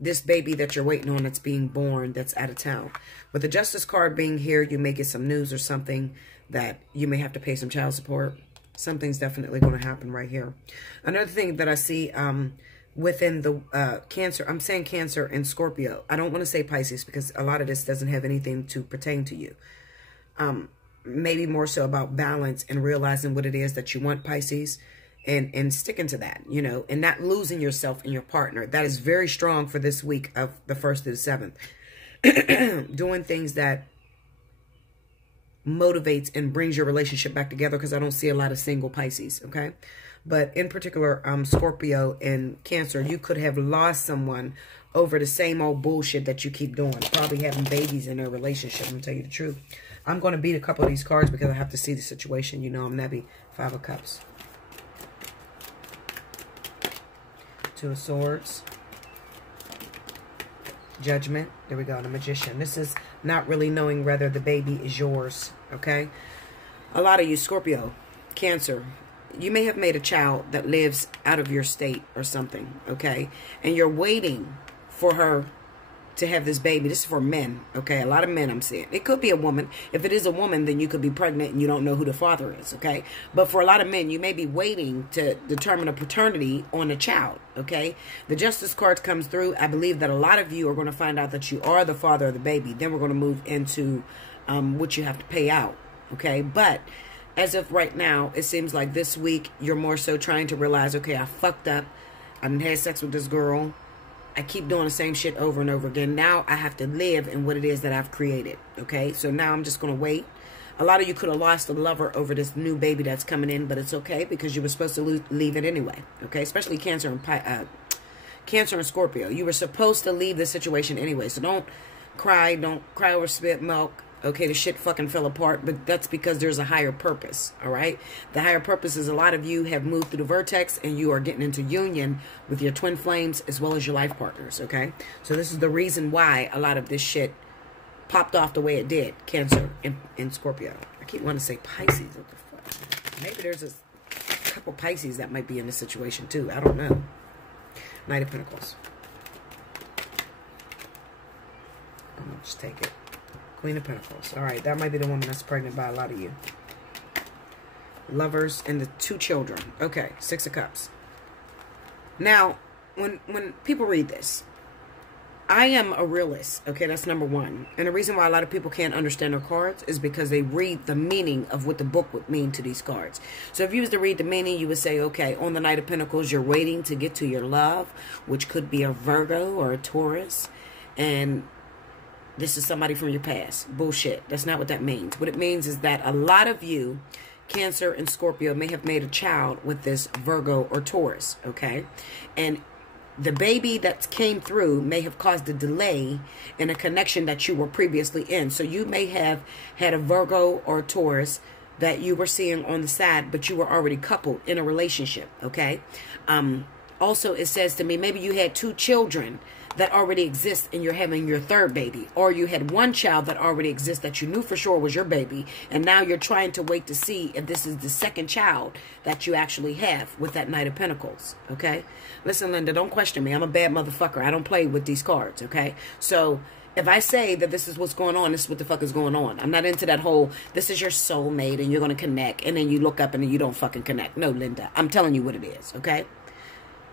This baby that you're waiting on that's being born that's out of town. With the Justice card being here, you may get some news or something that you may have to pay some child support. Something's definitely going to happen right here. Another thing that I see within the Cancer, I'm saying Cancer and Scorpio. I don't want to say Pisces because a lot of this doesn't have anything to pertain to you. Maybe more so about balance and realizing what it is that you want, Pisces, and sticking to that, you know, and not losing yourself and your partner. That is very strong for this week of the 1st to the 7th. Doing things that motivates and brings your relationship back together, because I don't see a lot of single Pisces, okay? But in particular, Scorpio and Cancer, you could have lost someone over the same old bullshit that you keep doing. Probably having babies in their relationship, I'm going to tell you the truth. I'm going to beat a couple of these cards because I have to see the situation. You know I'm Nebby. 5 of Cups. 2 of Swords. Judgment. There we go. The Magician. This is not really knowing whether the baby is yours. Okay. A lot of you, Scorpio, Cancer, you may have made a child that lives out of your state or something. Okay. And you're waiting for her to have this baby. This is for men. Okay. A lot of men I'm seeing. It could be a woman. If it is a woman, then you could be pregnant and you don't know who the father is. Okay. But for a lot of men, you may be waiting to determine a paternity on a child. Okay. The Justice card comes through. I believe that a lot of you are going to find out that you are the father of the baby. Then we're going to move into what you have to pay out. Okay. But as of right now, it seems like this week you're more so trying to realize, okay, I fucked up. I had sex with this girl. I keep doing the same shit over and over again. Now I have to live in what it is that I've created. Okay, so now I'm just going to wait. A lot of you could have lost a lover over this new baby that's coming in, but it's okay because you were supposed to leave it anyway. Okay, especially Cancer and Scorpio. You were supposed to leave the situation anyway. So don't cry over spit milk. Okay, the shit fucking fell apart, but that's because there's a higher purpose, all right? The higher purpose is a lot of you have moved through the vertex and you are getting into union with your twin flames as well as your life partners, okay? So this is the reason why a lot of this shit popped off the way it did, Cancer and Scorpio. I keep wanting to say Pisces. What the fuck? Maybe there's a couple Pisces that might be in this situation too. I don't know. Knight of Pentacles. I'm going to just take it. Queen of Pentacles. All right, that might be the woman that's pregnant by a lot of you. Lovers and the 2 children. Okay, 6 of Cups. Now, when people read this, I am a realist. Okay, that's number 1. And the reason why a lot of people can't understand their cards is because they read the meaning of what the book would mean to these cards. So if you was to read the meaning, you would say, okay, on the Knight of Pentacles, you're waiting to get to your love, which could be a Virgo or a Taurus. And this is somebody from your past. Bullshit. That's not what that means. What it means is that a lot of you, Cancer and Scorpio, may have made a child with this Virgo or Taurus, okay? And the baby that came through may have caused a delay in a connection that you were previously in. So you may have had a Virgo or a Taurus that you were seeing on the side, but you were already coupled in a relationship, okay? Also, it says to me, maybe you had 2 children that already exist and you're having your 3rd baby, or you had 1 child that already exists that you knew for sure was your baby, and now you're trying to wait to see if this is the 2nd child that you actually have with that Knight of Pentacles, okay? Listen, Linda, don't question me. I'm a bad motherfucker. I don't play with these cards, okay? So if I say that this is what's going on, this is what the fuck is going on. I'm not into that whole, this is your soulmate and you're going to connect, and then you look up and then you don't fucking connect. No, Linda, I'm telling you what it is, okay?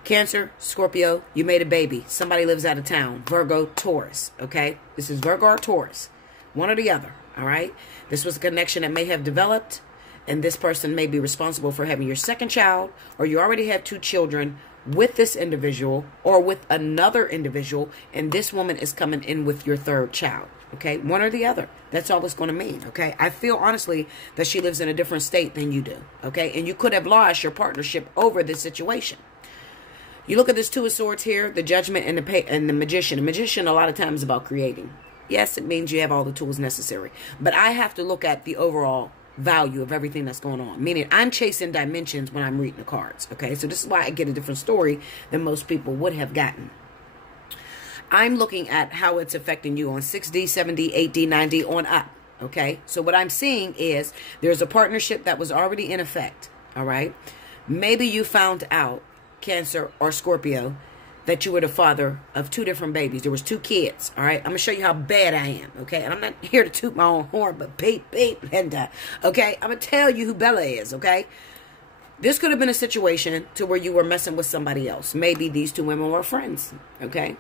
Cancer, Scorpio, you made a baby. Somebody lives out of town. Virgo, Taurus, okay? This is Virgo or Taurus. One or the other, all right? This was a connection that may have developed, and this person may be responsible for having your 2nd child, or you already have 2 children with this individual or with another individual, and this woman is coming in with your 3rd child, okay? One or the other. That's all it's going to mean, okay? I feel, honestly, that she lives in a different state than you do, okay? And you could have lost your partnership over this situation. You look at this 2 of Swords here, the Judgment and the Magician. The Magician a lot of times is about creating. Yes, it means you have all the tools necessary. But I have to look at the overall value of everything that's going on. Meaning I'm chasing dimensions when I'm reading the cards. Okay, so this is why I get a different story than most people would have gotten. I'm looking at how it's affecting you on 6D, 7D, 8D, 9D on up. Okay, so what I'm seeing is there's a partnership that was already in effect. All right, maybe you found out, Cancer or Scorpio, that you were the father of 2 different babies. There was 2 kids, all right? I'm going to show you how bad I am, okay? And I'm not here to toot my own horn, but beep, Linda, okay? I'm going to tell you who Bella is, okay? This could have been a situation to where you were messing with somebody else. Maybe these two women were friends, okay?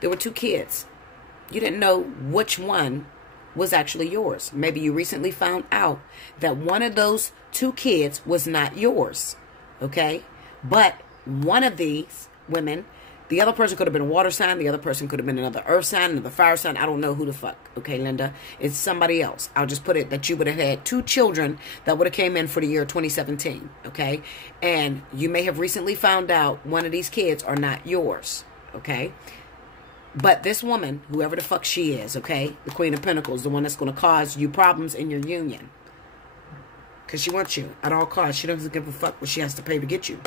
There were two kids. You didn't know which one was actually yours. Maybe you recently found out that one of those two kids was not yours, okay? But one of these women, the other person could have been a water sign. The other person could have been another earth sign, another fire sign. I don't know who the fuck. Okay, Linda? It's somebody else. I'll just put it that you would have had two children that would have came in for the year 2017. Okay? And you may have recently found out one of these kids are not yours. Okay? But this woman, whoever the fuck she is, okay? The Queen of Pentacles, the one that's going to cause you problems in your union. Because she wants you at all costs. She doesn't give a fuck what she has to pay to get you.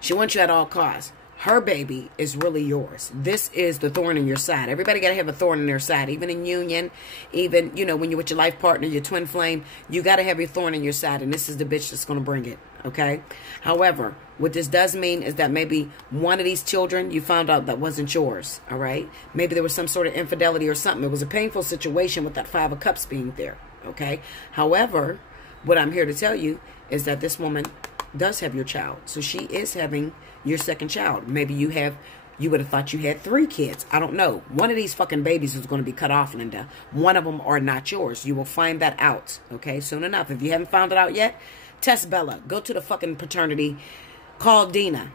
She wants you at all costs. Her baby is really yours. This is the thorn in your side. Everybody got to have a thorn in their side. Even in union, even, you know, when you're with your life partner, your twin flame, you got to have your thorn in your side. And this is the bitch that's going to bring it, okay? However, what this does mean is that maybe one of these children you found out that wasn't yours, all right? Maybe there was some sort of infidelity or something. It was a painful situation with that Five of Cups being there, okay? However, what I'm here to tell you is that this woman does have your child. So she is having your second child. Maybe you would have thought you had 3 kids. I don't know. One of these fucking babies is going to be cut off, Linda. One of them are not yours. You will find that out, okay, soon enough. If you haven't found it out yet, test Bella. Go to the fucking paternity. Call Dina.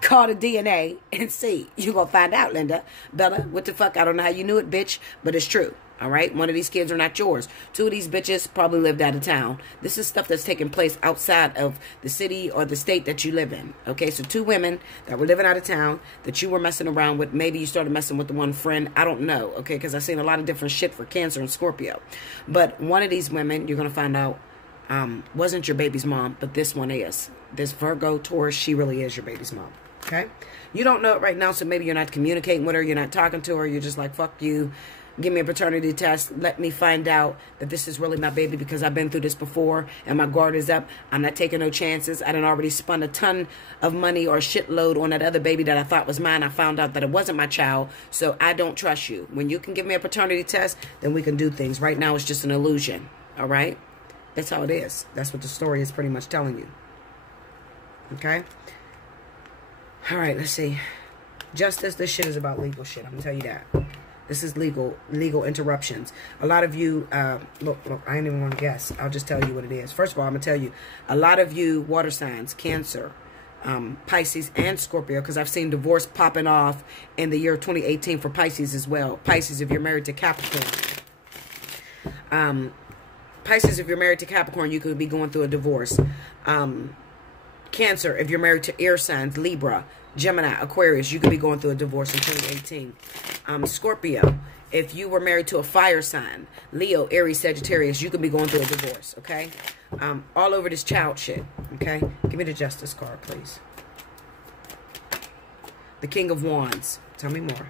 Call the DNA and see. You're going to find out, Linda. Bella, what the fuck? I don't know how you knew it, bitch, but it's true. All right? One of these kids are not yours. 2 of these bitches probably lived out of town. This is stuff that's taking place outside of the city or the state that you live in. Okay? So 2 women that were living out of town that you were messing around with. Maybe you started messing with the one friend. I don't know. Okay? Because I've seen a lot of different shit for Cancer and Scorpio. But one of these women, you're going to find out, wasn't your baby's mom, but this one is. This Virgo, Taurus, she really is your baby's mom. Okay? You don't know it right now, so maybe you're not communicating with her. You're not talking to her. You're just like, fuck you. Give me a paternity test. Let me find out that this is really my baby because I've been through this before and my guard is up. I'm not taking no chances. I done already spent a ton of money or a shitload on that other baby that I thought was mine. I found out that it wasn't my child, so I don't trust you. When you can give me a paternity test, then we can do things. Right now, it's just an illusion. All right? That's how it is. That's what the story is pretty much telling you. Okay? All right, let's see. Justice, this shit is about legal shit. I'm going to tell you that. This is legal interruptions. A lot of you, look, I ain't even want to guess. I'll just tell you what it is. First of all, I'm going to tell you, a lot of you water signs, Cancer, Pisces, and Scorpio, because I've seen divorce popping off in the year 2018 for Pisces as well. Pisces, if you're married to Capricorn. Pisces, if you're married to Capricorn, you could be going through a divorce. Cancer, if you're married to air signs, Libra, Gemini, Aquarius, you could be going through a divorce in 2018. Scorpio, if you were married to a fire sign, Leo, Aries, Sagittarius, you could be going through a divorce, okay? All over this child shit, okay? Give me the Justice card, please. The King of Wands. Tell me more.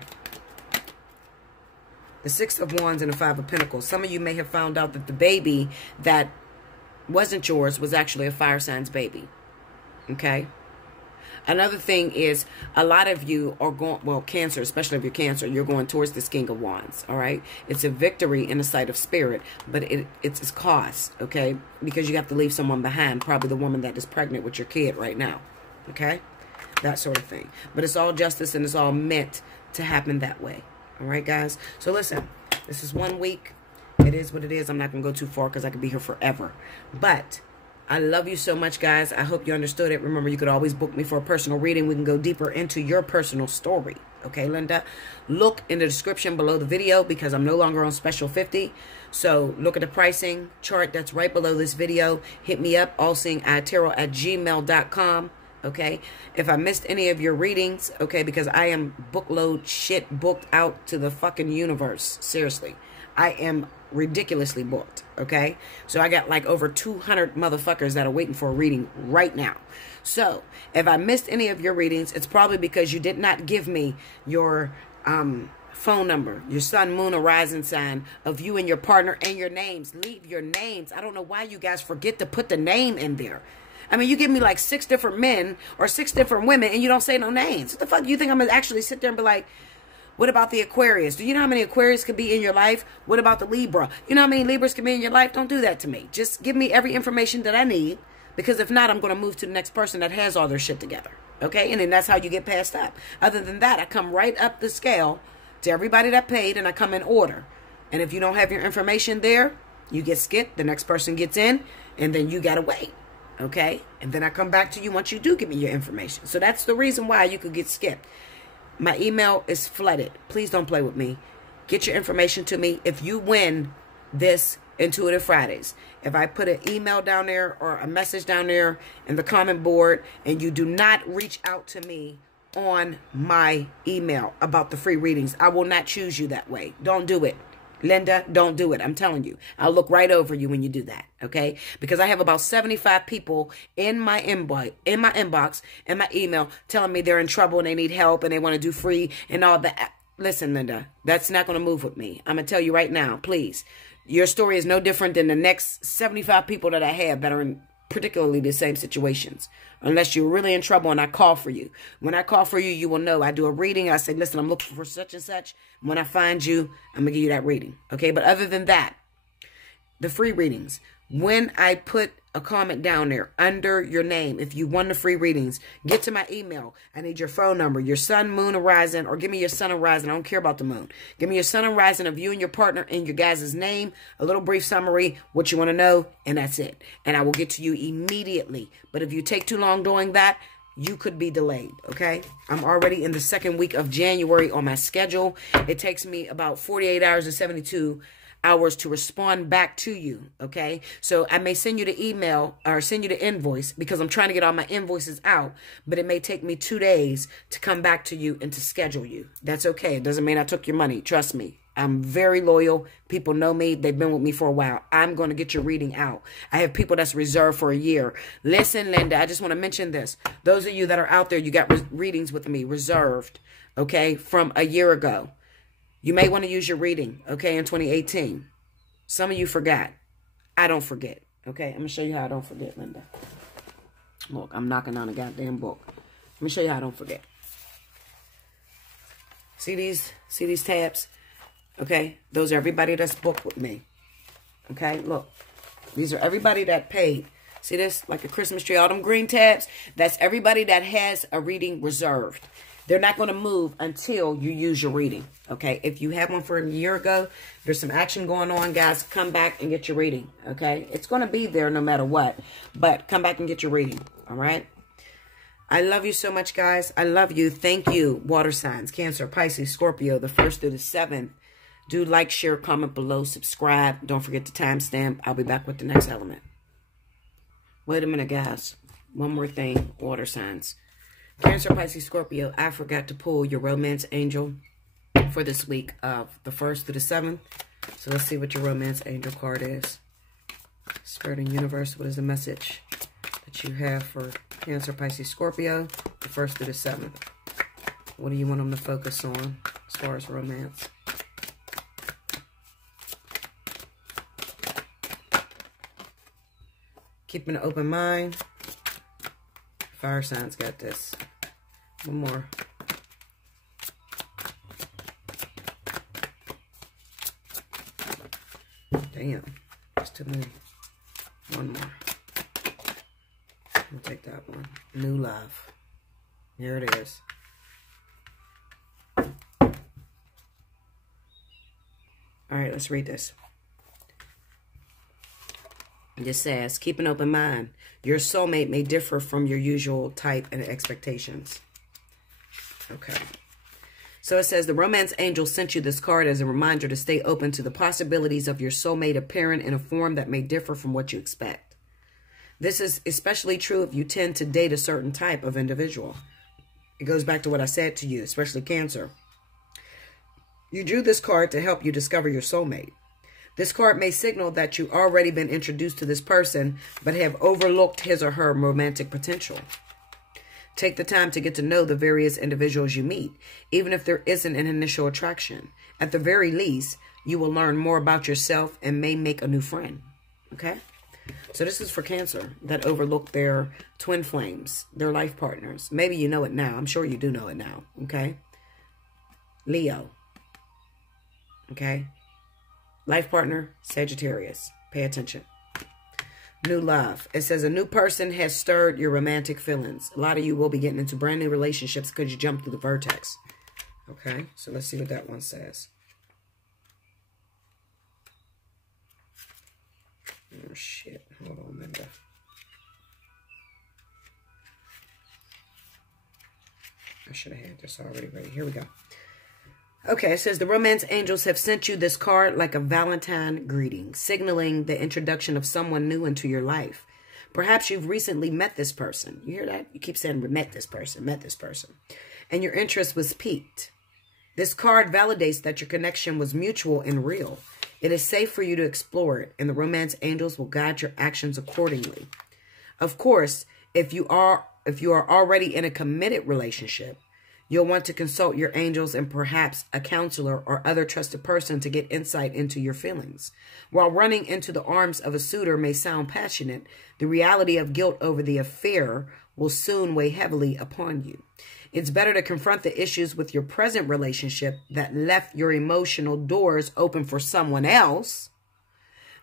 The Six of Wands and the Five of Pentacles. Some of you may have found out that the baby that wasn't yours was actually a fire sign's baby, okay? Another thing is a lot of you are going, well, Cancer, especially if you're Cancer, you're going towards this King of Wands, all right? It's a victory in the sight of spirit, but it's its cost, okay? Because you have to leave someone behind, probably the woman that is pregnant with your kid right now, okay? That sort of thing. But it's all justice and it's all meant to happen that way, all right, guys? So listen, this is 1 week. It is what it is. I'm not going to go too far because I could be here forever. But I love you so much, guys. I hope you understood it. Remember, you could always book me for a personal reading. We can go deeper into your personal story. Okay, Linda? Look in the description below the video because I'm no longer on Special 50. So look at the pricing chart that's right below this video. Hit me up, allseeingeyetarot@gmail.com. Okay? If I missed any of your readings, okay, because I am bookload shit booked out to the fucking universe. Seriously. I am ridiculously booked, okay? So I got like over 200 motherfuckers that are waiting for a reading right now. So if I missed any of your readings, it's probably because you did not give me your phone number, your sun, moon, or rising sign of you and your partner and your names. Leave your names. I don't know why you guys forget to put the name in there. I mean, you give me like 6 different men or 6 different women and you don't say no names. What the fuck? You think I'm going to actually sit there and be like, what about the Aquarius? Do you know how many Aquarius could be in your life? What about the Libra? You know how many Libras can be in your life? Don't do that to me. Just give me every information that I need Because if not, I'm going to move to the next person that has all their shit together. Okay? And then that's how you get passed up. Other than that, I come right up the scale to everybody that paid, and I come in order. And if you don't have your information there, you get skipped. The next person gets in, and then you got to wait. Okay? And then I come back to you once you do give me your information. So that's the reason why you could get skipped. My email is flooded. Please don't play with me. Get your information to me. If you win this Intuitive Fridays, if I put an email down there or a message down there in the comment board, and you do not reach out to me on my email about the free readings, I will not choose you that way. Don't do it. Linda, don't do it. I'm telling you. I'll look right over you when you do that, okay? Because I have about 75 people in my inbox, in my email, telling me they're in trouble and they need help and they want to do free and all that. Listen, Linda, that's not going to move with me. I'm going to tell you right now, please. Your story is no different than the next 75 people that I have that are in particularly the same situations. Unless you're really in trouble and I call for you. When I call for you, you will know. I do a reading. I say, listen, I'm looking for such and such. When I find you, I'm going to give you that reading. Okay? But other than that, the free readings, when I put a comment down there under your name, if you won the free readings, get to my email. I need your phone number, your sun, moon, or rising, or give me your sun and rising. I don't care about the moon. Give me your sun and rising of you and your partner and your guys' name, a little brief summary, what you want to know, and that's it. And I will get to you immediately. But if you take too long doing that, you could be delayed, okay? I'm already in the second week of January on my schedule. It takes me about 48 hours to 72 hours to respond back to you, okay? So I may send you the email or send you the invoice because I'm trying to get all my invoices out, but it may take me 2 days to come back to you and to schedule you. That's okay. It doesn't mean I took your money. Trust me. I'm very loyal. People know me. They've been with me for a while. I'm going to get your reading out. I have people that's reserved for a year. Listen, Linda, I just want to mention this. Those of you that are out there, you got readings with me reserved, okay, from a year ago. You may want to use your reading, okay, in 2018. Some of you forgot. I don't forget, okay? I'm going to show you how I don't forget, Linda. Look, I'm knocking on a goddamn book. Let me show you how I don't forget. See these tabs? Okay? Those are everybody that's booked with me. Okay? Look. These are everybody that paid. See this? Like a Christmas tree, all them green tabs? That's everybody that has a reading reserved. They're not going to move until you use your reading, okay? If you had one for a year ago, there's some action going on, guys. Come back and get your reading, okay? It's going to be there no matter what, but come back and get your reading, all right? I love you so much, guys. I love you. Thank you, water signs, Cancer, Pisces, Scorpio, the 1st through the 7th. Do like, share, comment below, subscribe. Don't forget the timestamp. I'll be back with the next element. Wait a minute, guys. One more thing, water signs. Cancer, Pisces, Scorpio, I forgot to pull your romance angel for this week of the 1st through the 7th. So let's see what your romance angel card is. Spirit and universe, what is the message that you have for Cancer, Pisces, Scorpio, the 1st through the 7th? What do you want them to focus on as far as romance? Keeping an open mind. Fire signs got this. One more. Damn. That's too many. One more. I'll take that one. New love. Here it is. Alright, let's read this. It just says, keep an open mind. Your soulmate may differ from your usual type and expectations. Okay. So it says, the romance angel sent you this card as a reminder to stay open to the possibilities of your soulmate appearing in a form that may differ from what you expect. This is especially true if you tend to date a certain type of individual. It goes back to what I said to you, especially Cancer. You drew this card to help you discover your soulmate. This card may signal that you've already been introduced to this person, but have overlooked his or her romantic potential. Take the time to get to know the various individuals you meet, even if there isn't an initial attraction. At the very least, you will learn more about yourself and may make a new friend. Okay? So this is for Cancer that overlooked their twin flames, their life partners. Maybe you know it now. I'm sure you do know it now. Okay? Leo. Okay? Life partner, Sagittarius. Pay attention. New love. It says a new person has stirred your romantic feelings. A lot of you will be getting into brand new relationships because you jumped through the vertex. Okay, so let's see what that one says. Oh, shit. Hold on, Linda. I should have had this already ready. Here we go. Okay, it says the romance angels have sent you this card like a Valentine greeting, signaling the introduction of someone new into your life. Perhaps you've recently met this person. You hear that? You keep saying, we met this person, and your interest was piqued. This card validates that your connection was mutual and real. It is safe for you to explore it, and the romance angels will guide your actions accordingly. Of course, if you are already in a committed relationship, you'll want to consult your angels and perhaps a counselor or other trusted person to get insight into your feelings. While running into the arms of a suitor may sound passionate, the reality of guilt over the affair will soon weigh heavily upon you. It's better to confront the issues with your present relationship that left your emotional doors open for someone else.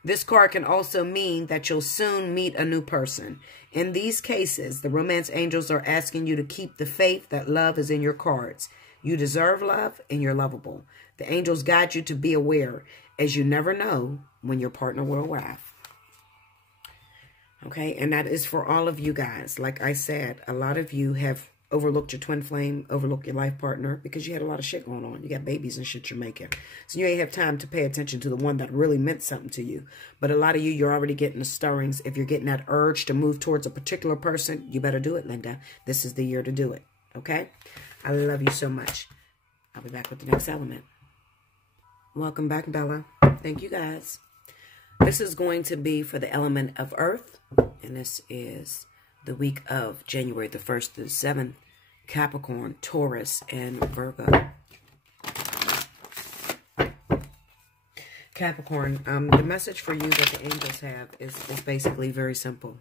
This card can also mean that you'll soon meet a new person. In these cases, the romance angels are asking you to keep the faith that love is in your cards. You deserve love and you're lovable. The angels guide you to be aware, as you never know when your partner will arrive. Okay, and that is for all of you guys. Like I said, a lot of you have overlooked your twin flame, overlooked your life partner because you had a lot of shit going on. You got babies and shit you're making. So you ain't have time to pay attention to the one that really meant something to you. But a lot of you, you're already getting the stirrings. If you're getting that urge to move towards a particular person, you better do it, Linda. This is the year to do it. Okay? I love you so much. I'll be back with the next element. Welcome back, Bella. Thank you, guys. This is going to be for the element of Earth. And this is the week of January the 1st to the 7th, Capricorn, Taurus, and Virgo. Capricorn, the message for you that the angels have is basically very simple.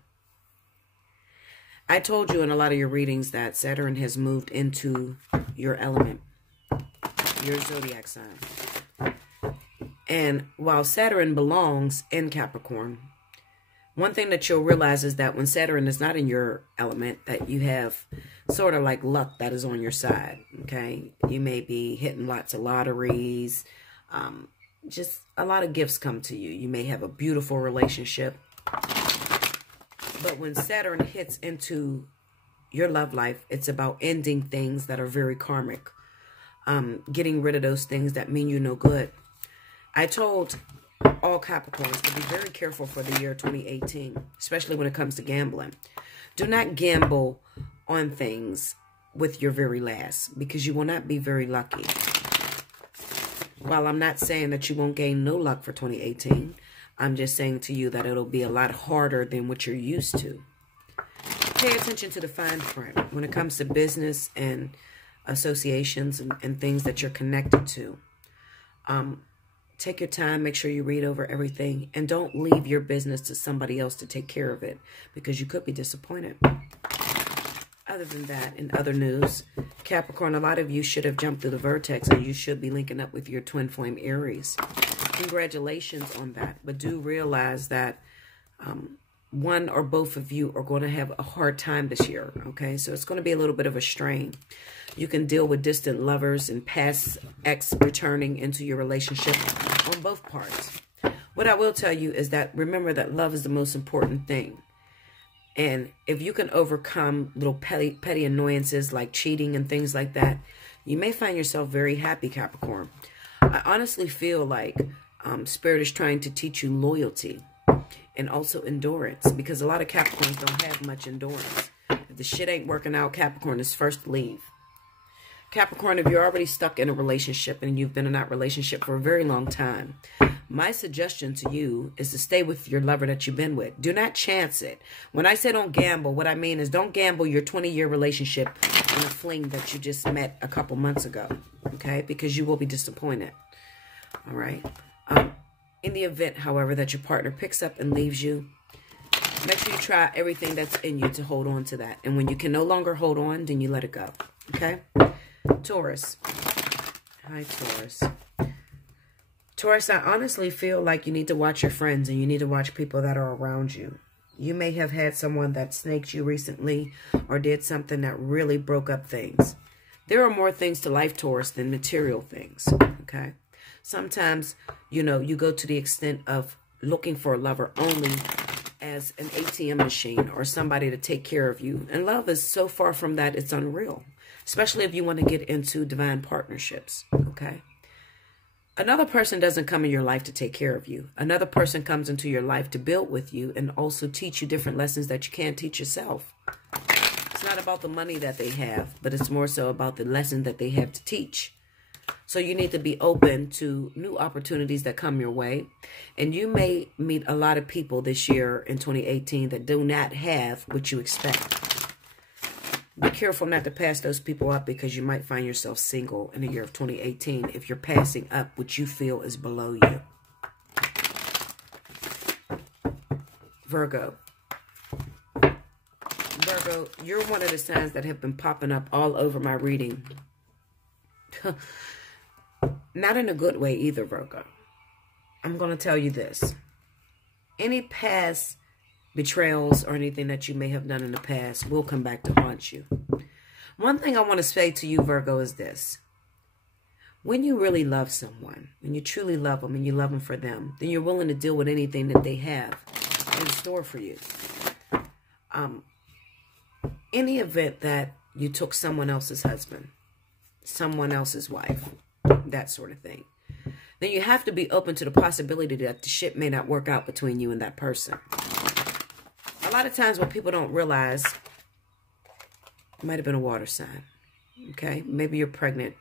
I told you in a lot of your readings that Saturn has moved into your element, your zodiac sign. And while Saturn belongs in Capricorn, one thing that you'll realize is that when Saturn is not in your element, that you have sort of like luck that is on your side, okay? You may be hitting lots of lotteries. Just a lot of gifts come to you. You may have a beautiful relationship. But when Saturn hits into your love life, it's about ending things that are very karmic. Getting rid of those things that mean you no good. I told all Capricorns to be very careful for the year 2018, especially when it comes to gambling. Do not gamble on things with your very last, because you will not be very lucky. While I'm not saying that you won't gain no luck for 2018, I'm just saying to you that it'll be a lot harder than what you're used to. Pay attention to the fine print when it comes to business and associations and things that you're connected to. Take your time, make sure you read over everything, and don't leave your business to somebody else to take care of it, because you could be disappointed. Other than that, in other news, Capricorn, a lot of you should have jumped through the vertex, and you should be linking up with your twin flame Aries. Congratulations on that, but do realize that one or both of you are going to have a hard time this year, okay? So it's going to be a little bit of a strain. You can deal with distant lovers and past ex returning into your relationship on both parts. What I will tell you is that remember that love is the most important thing. And if you can overcome little petty annoyances like cheating and things like that, you may find yourself very happy, Capricorn. I honestly feel like Spirit is trying to teach you loyalty and also endurance, because a lot of Capricorns don't have much endurance. If the shit ain't working out, Capricorn is first to leave. Capricorn, if you're already stuck in a relationship and you've been in that relationship for a very long time, my suggestion to you is to stay with your lover that you've been with. Do not chance it. When I say don't gamble, what I mean is don't gamble your 20-year relationship in a fling that you just met a couple months ago, okay? Because you will be disappointed, all right? In the event, however, that your partner picks up and leaves you, make sure you try everything that's in you to hold on to that. And when you can no longer hold on, then you let it go, okay? Taurus. Hi, Taurus. Taurus, I honestly feel like you need to watch your friends and you need to watch people that are around you, You may have had someone that snaked you recently or did something that really broke up things. There are more things to life, Taurus, than material things, okay? Sometimes, you know, you go to the extent of looking for a lover only as an ATM machine or somebody to take care of you. And love is so far from that, it's unreal. Especially if you want to get into divine partnerships, okay? Another person doesn't come in your life to take care of you. Another person comes into your life to build with you and also teach you different lessons that you can't teach yourself. It's not about the money that they have, but it's more so about the lesson that they have to teach. So you need to be open to new opportunities that come your way. And you may meet a lot of people this year in 2018 that do not have what you expect. Be careful not to pass those people up, because you might find yourself single in the year of 2018 if you're passing up what you feel is below you. Virgo. Virgo, you're one of the signs that have been popping up all over my reading. Not in a good way either, Virgo. I'm going to tell you this. Any past betrayals or anything that you may have done in the past will come back to haunt you. One thing I want to say to you, Virgo, is this. When you really love someone, when you truly love them and you love them for them, then you're willing to deal with anything that they have in store for you. Any event that you took someone else's husband, someone else's wife, that sort of thing, then you have to be open to the possibility that the shit may not work out between you and that person. A lot of times what people don't realize, it might have been a water sign, okay? Maybe you're pregnant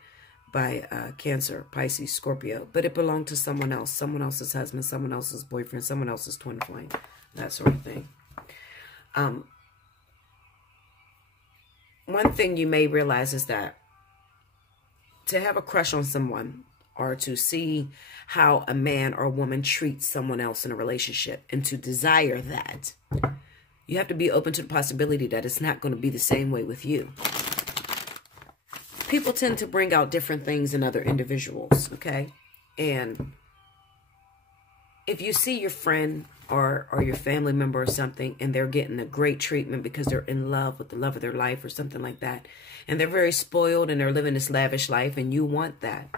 by Cancer, Pisces, Scorpio, but it belonged to someone else, someone else's husband, someone else's boyfriend, someone else's twin flame, that sort of thing. One thing you may realize is that to have a crush on someone or to see how a man or a woman treats someone else in a relationship and to desire that, you have to be open to the possibility that it's not going to be the same way with you. People tend to bring out different things in other individuals, okay? And if you see your friend or your family member or something and they're getting a great treatment because they're in love with the love of their life or something like that, and they're very spoiled and they're living this lavish life and you want that,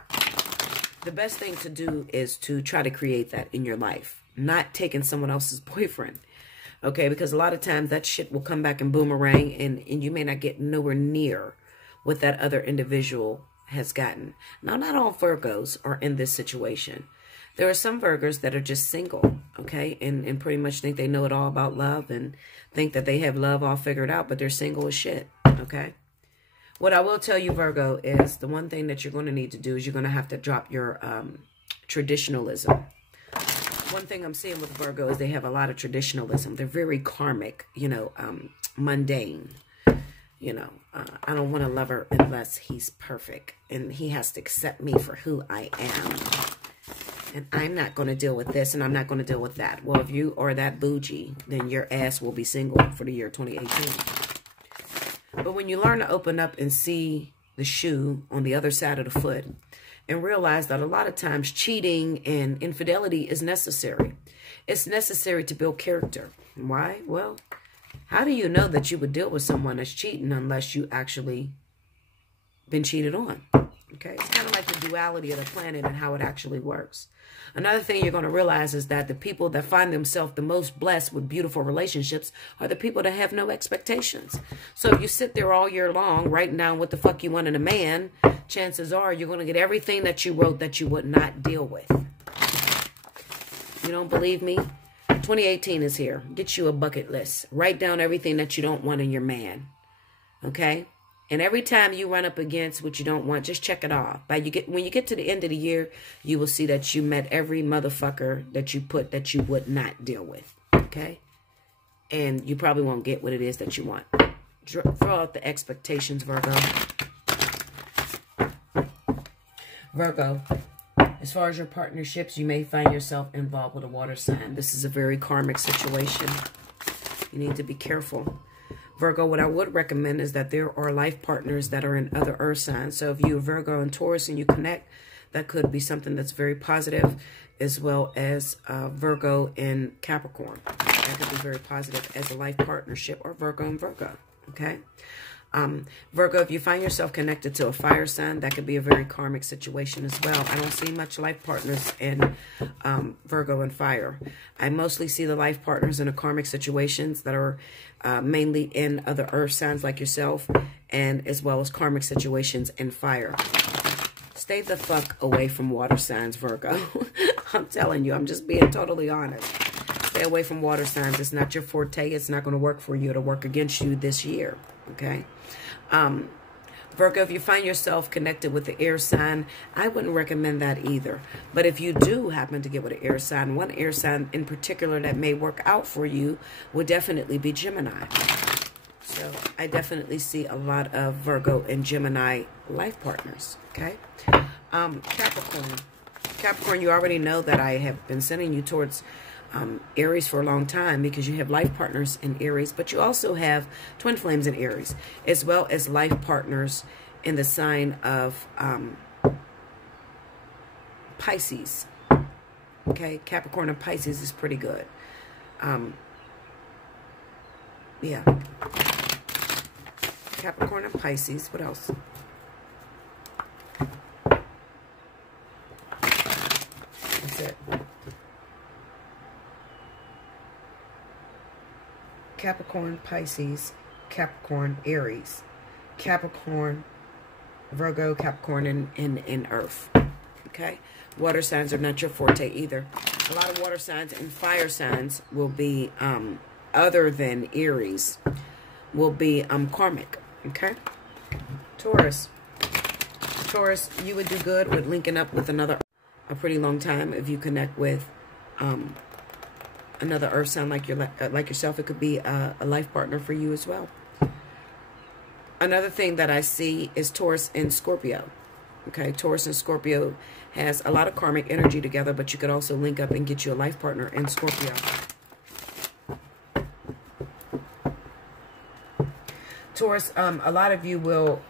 the best thing to do is to try to create that in your life, not taking someone else's boyfriend. Okay, because a lot of times that shit will come back and boomerang, and you may not get nowhere near what that other individual has gotten. Now, not all Virgos are in this situation. There are some Virgos that are just single, okay, and pretty much think they know it all about love and think that they have love all figured out, but they're single as shit, okay? What I will tell you, Virgo, is the one thing that you're going to need to do is you're going to have to drop your traditionalism. One thing I'm seeing with Virgo is they have a lot of traditionalism. They're very karmic, you know, mundane. You know, I don't want a lover unless he's perfect and he has to accept me for who I am. And I'm not going to deal with this and I'm not going to deal with that. Well, if you are that bougie, then your ass will be single for the year 2018. But when you learn to open up and see the shoe on the other side of the foot, and realize that a lot of times cheating and infidelity is necessary. It's necessary to build character. Why? Well, how do you know that you would deal with someone that's cheating unless you actually been cheated on? Okay, it's kind of like the duality of the planet and how it actually works. Another thing you're going to realize is that the people that find themselves the most blessed with beautiful relationships are the people that have no expectations. So if you sit there all year long writing down what the fuck you want in a man, chances are you're going to get everything that you wrote that you would not deal with. You don't believe me? 2018 is here. Get you a bucket list. Write down everything that you don't want in your man. Okay? And every time you run up against what you don't want, just check it off. When you get to the end of the year, you will see that you met every motherfucker that you put that you would not deal with. Okay? And you probably won't get what it is that you want. Throw out the expectations, Virgo. Virgo, as far as your partnerships, you may find yourself involved with a water sign. This is a very karmic situation. You need to be careful. Virgo, what I would recommend is that there are life partners that are in other earth signs. So if you're Virgo and Taurus and you connect, that could be something that's very positive, as well as Virgo and Capricorn. That could be very positive as a life partnership, or Virgo and Virgo, okay? Virgo, if you find yourself connected to a fire sign, that could be a very karmic situation as well. I don't see much life partners in Virgo and fire. I mostly see the life partners in the karmic situations that are mainly in other earth signs like yourself, and as well as karmic situations in fire. Stay the fuck away from water signs, Virgo. I'm telling you, I'm just being totally honest. Stay away from water signs. It's not your forte. It's not going to work for you. It'll work against you this year, okay? Virgo, if you find yourself connected with the air sign, I wouldn't recommend that either. But if you do happen to get with an air sign, one air sign in particular that may work out for you would definitely be Gemini. So I definitely see a lot of Virgo and Gemini life partners, okay? Capricorn. Capricorn, you already know that I have been sending you towards Aries for a long time, because you have life partners in Aries, but you also have twin flames in Aries, as well as life partners in the sign of Pisces. Okay, Capricorn and Pisces is pretty good. Yeah. Capricorn and Pisces. What else? That's it. Capricorn, Pisces, Capricorn, Aries, Capricorn, Virgo, Capricorn, and Earth. Okay? Water signs are not your forte either. A lot of water signs and fire signs will be, other than Aries, will be karmic. Okay? Taurus. Taurus, you would do good with linking up with a pretty long time if you connect with another earth sign like yourself. It could be a life partner for you as well. Another thing that I see is Taurus and Scorpio. Okay, Taurus and Scorpio has a lot of karmic energy together, but you could also link up and get you a life partner in Scorpio. Taurus, a lot of you will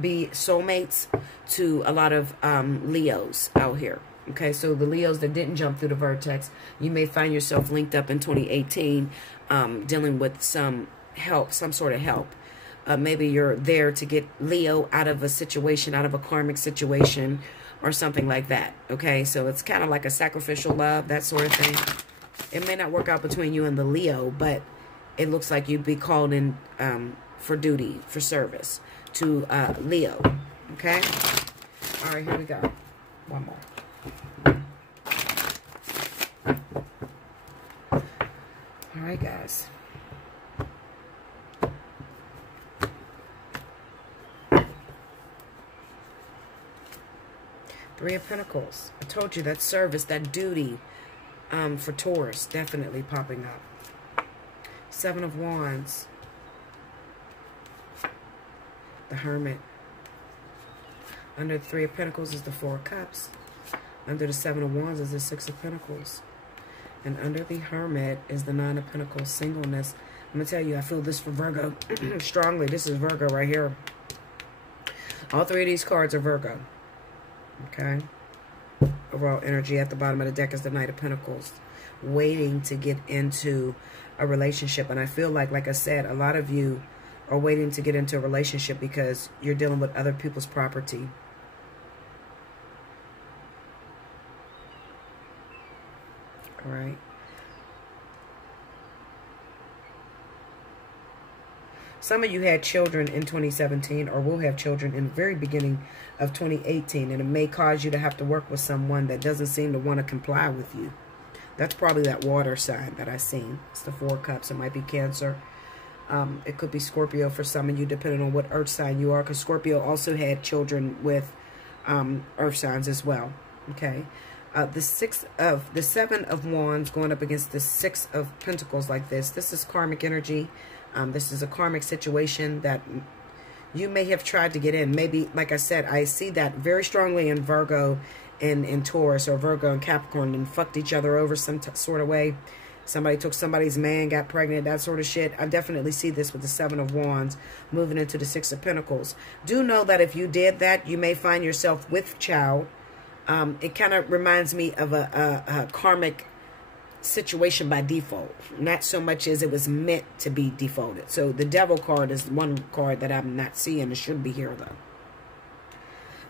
be soulmates to a lot of Leos out here. Okay, so the Leos that didn't jump through the vertex, you may find yourself linked up in 2018, dealing with some help, some sort of help. Maybe you're there to get Leo out of a situation, out of a karmic situation, or something like that. Okay, so it's kind of like a sacrificial love, that sort of thing. It may not work out between you and the Leo, but it looks like you'd be called in for duty, for service to Leo. Okay? All right, here we go. One more. All right, guys. Three of Pentacles. I told you that service, that duty for Taurus, definitely popping up. Seven of Wands. The Hermit. Under the Three of Pentacles is the Four of Cups. Under the Seven of Wands is the Six of Pentacles. And under the Hermit is the Nine of Pentacles, singleness. I'm going to tell you, I feel this for Virgo strongly. This is Virgo right here. All three of these cards are Virgo. Okay? Overall energy at the bottom of the deck is the Knight of Pentacles. Waiting to get into a relationship. And I feel like I said, a lot of you are waiting to get into a relationship because you're dealing with other people's property. All right. Some of you had children in 2017 or will have children in the very beginning of 2018, and it may cause you to have to work with someone that doesn't seem to want to comply with you. That's probably that water sign that I've seen. It's the Four of Cups. It might be Cancer. It could be Scorpio for some of you, depending on what earth sign you are, because Scorpio also had children with earth signs as well. Okay. The Seven of Wands going up against the Six of Pentacles like this. This is karmic energy. This is a karmic situation that you may have tried to get in. Maybe, like I said, I see that very strongly in Virgo and in Taurus, or Virgo and Capricorn, and fucked each other over some sort of way. Somebody took somebody's man, got pregnant, that sort of shit. I definitely see this with the Seven of Wands moving into the Six of Pentacles. Do know that if you did that, you may find yourself with child. It kind of reminds me of a karmic situation by default. Not so much as it was meant to be defaulted. So the Devil card is one card that I'm not seeing. It should be here, though.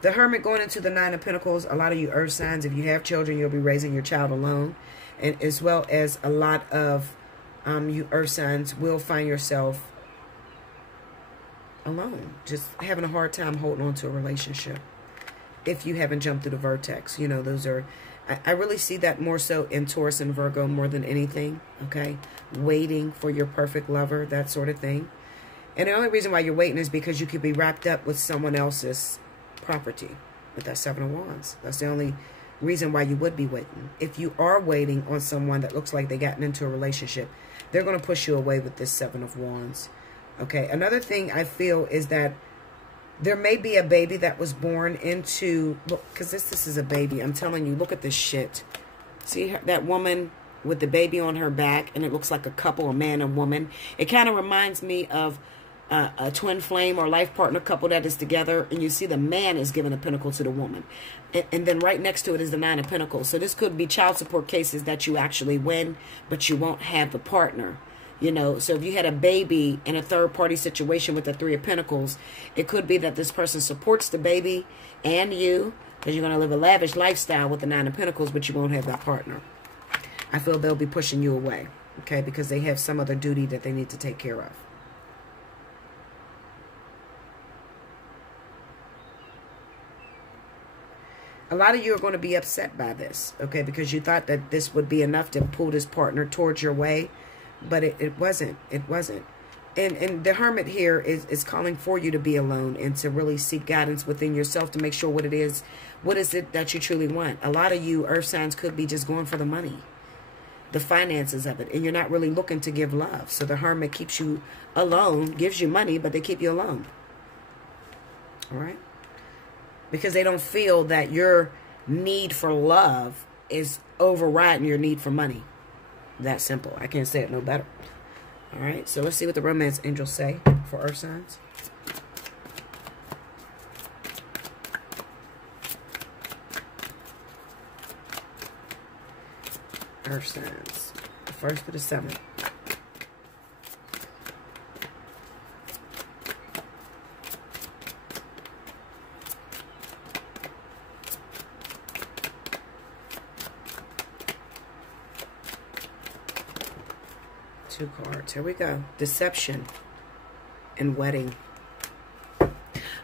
The Hermit going into the Nine of Pentacles. A lot of you earth signs, if you have children, you'll be raising your child alone. And as well as a lot of you earth signs will find yourself alone. Just having a hard time holding on to a relationship. If you haven't jumped through the vertex. You know, those are... I really see that more so in Taurus and Virgo more than anything. Okay? Waiting for your perfect lover. That sort of thing. And the only reason why you're waiting is because you could be wrapped up with someone else's property with that Seven of Wands. That's the only reason why you would be waiting. If you are waiting on someone that looks like they gotten into a relationship, they're going to push you away with this Seven of Wands. Okay, another thing I feel is that there may be a baby that was born into, look, because this is a baby. I'm telling you, look at this shit. See that woman with the baby on her back, and it looks like a couple, a man and woman. It kind of reminds me of a twin flame or life partner couple that is together, and you see the man is giving a pentacle to the woman, and then right next to it is the Nine of Pentacles. So this could be child support cases that you actually win, but you won't have the partner. You know, so if you had a baby in a third-party situation with the Three of Pentacles, it could be that this person supports the baby and you, because you're going to live a lavish lifestyle with the Nine of Pentacles, but you won't have that partner. I feel they'll be pushing you away, okay, because they have some other duty that they need to take care of. A lot of you are going to be upset by this, okay, because you thought that this would be enough to pull this partner towards your way, but it wasn't. It wasn't. And the Hermit here is calling for you to be alone and to really seek guidance within yourself to make sure what it is it that you truly want. A lot of you earth signs could be just going for the money, the finances of it, and you're not really looking to give love. So the Hermit keeps you alone, gives you money, but they keep you alone. All right? Because they don't feel that your need for love is overriding your need for money. That simple. I can't say it no better. All right, so let's see what the romance angels say for earth signs. Earth signs. The first to the seventh. Two cards. Here we go. Deception and wedding.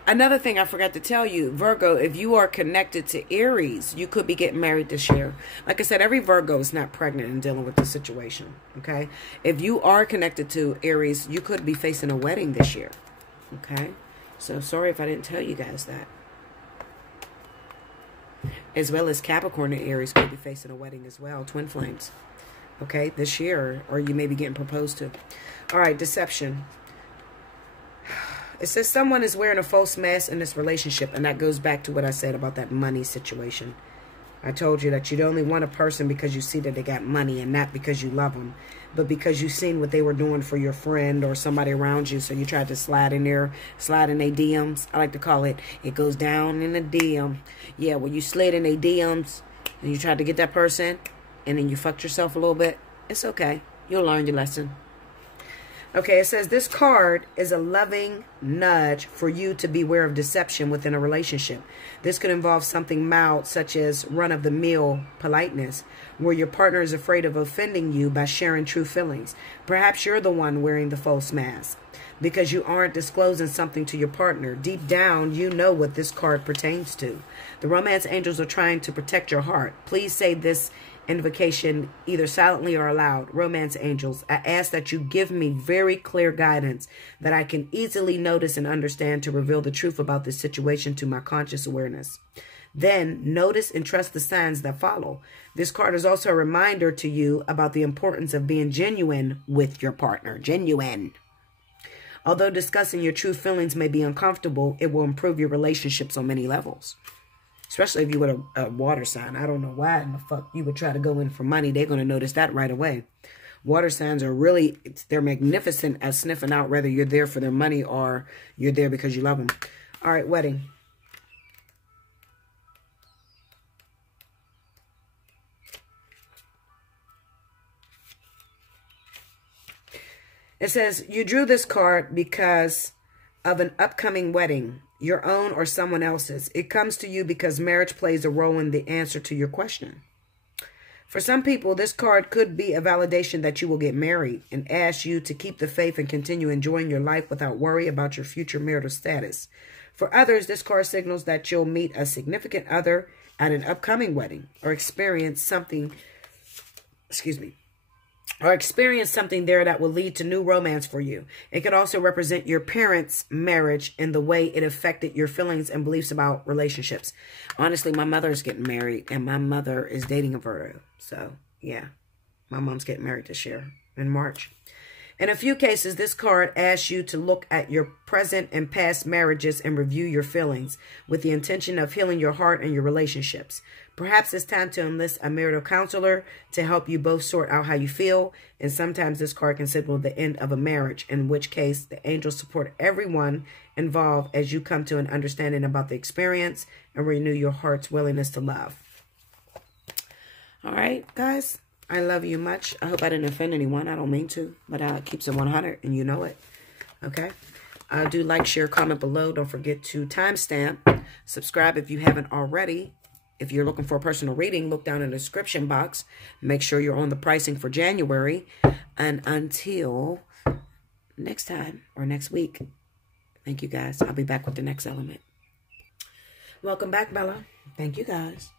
Another thing I forgot to tell you, Virgo, if you are connected to Aries, you could be getting married this year. Like I said, every Virgo is not pregnant and dealing with the situation. Okay? If you are connected to Aries, you could be facing a wedding this year. Okay? So sorry if I didn't tell you guys that. As well as Capricorn and Aries could be facing a wedding as well. Twin flames. Okay, this year, or you may be getting proposed to. All right, deception. It says someone is wearing a false mask in this relationship, and that goes back to what I said about that money situation. I told you that you'd only want a person because you see that they got money, and not because you love them, but because you've seen what they were doing for your friend or somebody around you, so you tried to slide in there, slide in their DMs. I like to call it, it goes down in the DM. Yeah, when you slid in their DMs, and you tried to get that person, and then you fucked yourself a little bit, it's okay. You'll learn your lesson. Okay, it says this card is a loving nudge for you to beware of deception within a relationship. This could involve something mild, such as run-of-the-mill politeness, where your partner is afraid of offending you by sharing true feelings. Perhaps you're the one wearing the false mask because you aren't disclosing something to your partner. Deep down, you know what this card pertains to. The romance angels are trying to protect your heart. Please say this invocation either silently or aloud. Romance angels, I ask that you give me very clear guidance that I can easily notice and understand to reveal the truth about this situation to my conscious awareness. Then notice and trust the signs that follow. This card is also a reminder to you about the importance of being genuine with your partner. Genuine. Although discussing your true feelings may be uncomfortable, it will improve your relationships on many levels. Especially if you were a water sign. I don't know why in the fuck you would try to go in for money. They're going to notice that right away. Water signs are really, they're magnificent at sniffing out whether you're there for their money or you're there because you love them. All right, wedding. It says, you drew this card because of an upcoming wedding, your own or someone else's. It comes to you because marriage plays a role in the answer to your question. For some people, this card could be a validation that you will get married and ask you to keep the faith and continue enjoying your life without worry about your future marital status. For others, this card signals that you'll meet a significant other at an upcoming wedding or experience something, there that will lead to new romance for you. It could also represent your parents' marriage and the way it affected your feelings and beliefs about relationships. Honestly, my mother is getting married, and my mother is dating a Virgo. So, yeah, my mom's getting married this year in March. In a few cases, this card asks you to look at your present and past marriages and review your feelings with the intention of healing your heart and your relationships. Perhaps it's time to enlist a marital counselor to help you both sort out how you feel. And sometimes this card can signal the end of a marriage, in which case the angels support everyone involved as you come to an understanding about the experience and renew your heart's willingness to love. All right, guys. I love you much. I hope I didn't offend anyone. I don't mean to, but it keeps it 100, and you know it. Okay? Do like, share, comment below. Don't forget to timestamp. Subscribe if you haven't already. If you're looking for a personal reading, look down in the description box. Make sure you're on the pricing for January. And until next time or next week, thank you, guys. I'll be back with the next element. Welcome back, Bella. Thank you, guys.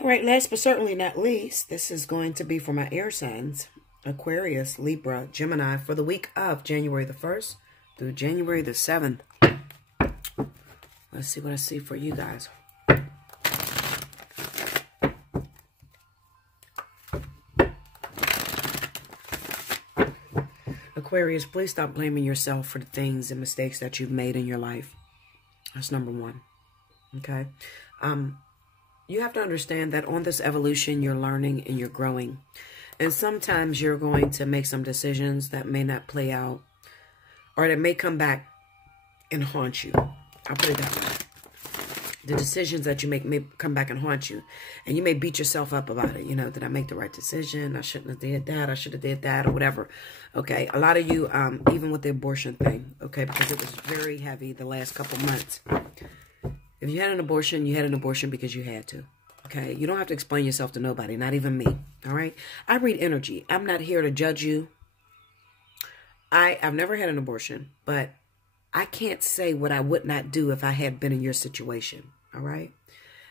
All right, last but certainly not least, this is going to be for my air signs, Aquarius, Libra, Gemini, for the week of January the 1st through January the 7th. Let's see what I see for you guys. Aquarius, please stop blaming yourself for the things and mistakes that you've made in your life. That's number one. Okay? You have to understand that on this evolution, you're learning and you're growing. And sometimes you're going to make some decisions that may not play out, or that may come back and haunt you. I'll put it that way. The decisions that you make may come back and haunt you. And you may beat yourself up about it. You know, did I make the right decision? I shouldn't have did that. I should have did that, or whatever. Okay, a lot of you, even with the abortion thing, okay, because it was very heavy the last couple months. If you had an abortion, you had an abortion because you had to. Okay? You don't have to explain yourself to nobody, not even me. All right? I read energy. I'm not here to judge you. I've never had an abortion, but I can't say what I would not do if I had been in your situation. All right?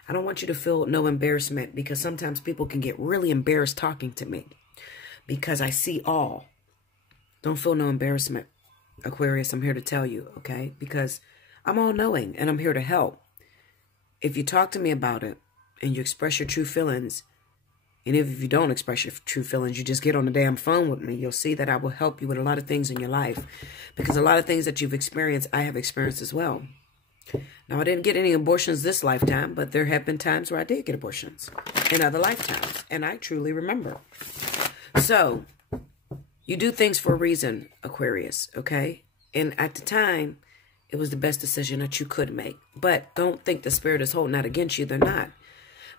I don't want you to feel no embarrassment, because sometimes people can get really embarrassed talking to me because I see all. Don't feel no embarrassment, Aquarius. I'm here to tell you, okay? Because I'm all-knowing and I'm here to help. If you talk to me about it and you express your true feelings, and if you don't express your true feelings, you just get on the damn phone with me, you'll see that I will help you with a lot of things in your life. Because a lot of things that you've experienced, I have experienced as well. Now, I didn't get any abortions this lifetime, but there have been times where I did get abortions in other lifetimes. And I truly remember. So, you do things for a reason, Aquarius, okay? And at the time, it was the best decision that you could make. But don't think the spirit is holding out against you. They're not.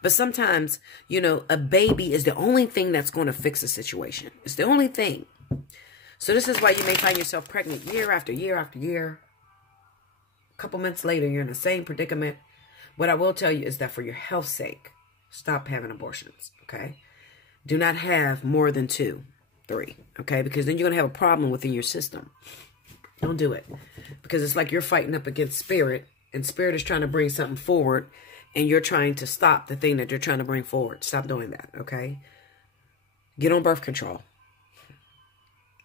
But sometimes, you know, a baby is the only thing that's going to fix a situation. It's the only thing. So this is why you may find yourself pregnant year after year after year. A couple months later, you're in the same predicament. What I will tell you is that for your health's sake, stop having abortions, okay? Do not have more than 2, 3, okay? Because then you're going to have a problem within your system. Don't do it. Because it's like you're fighting up against spirit, and spirit is trying to bring something forward, and you're trying to stop the thing that you're trying to bring forward. Stop doing that, okay? Get on birth control.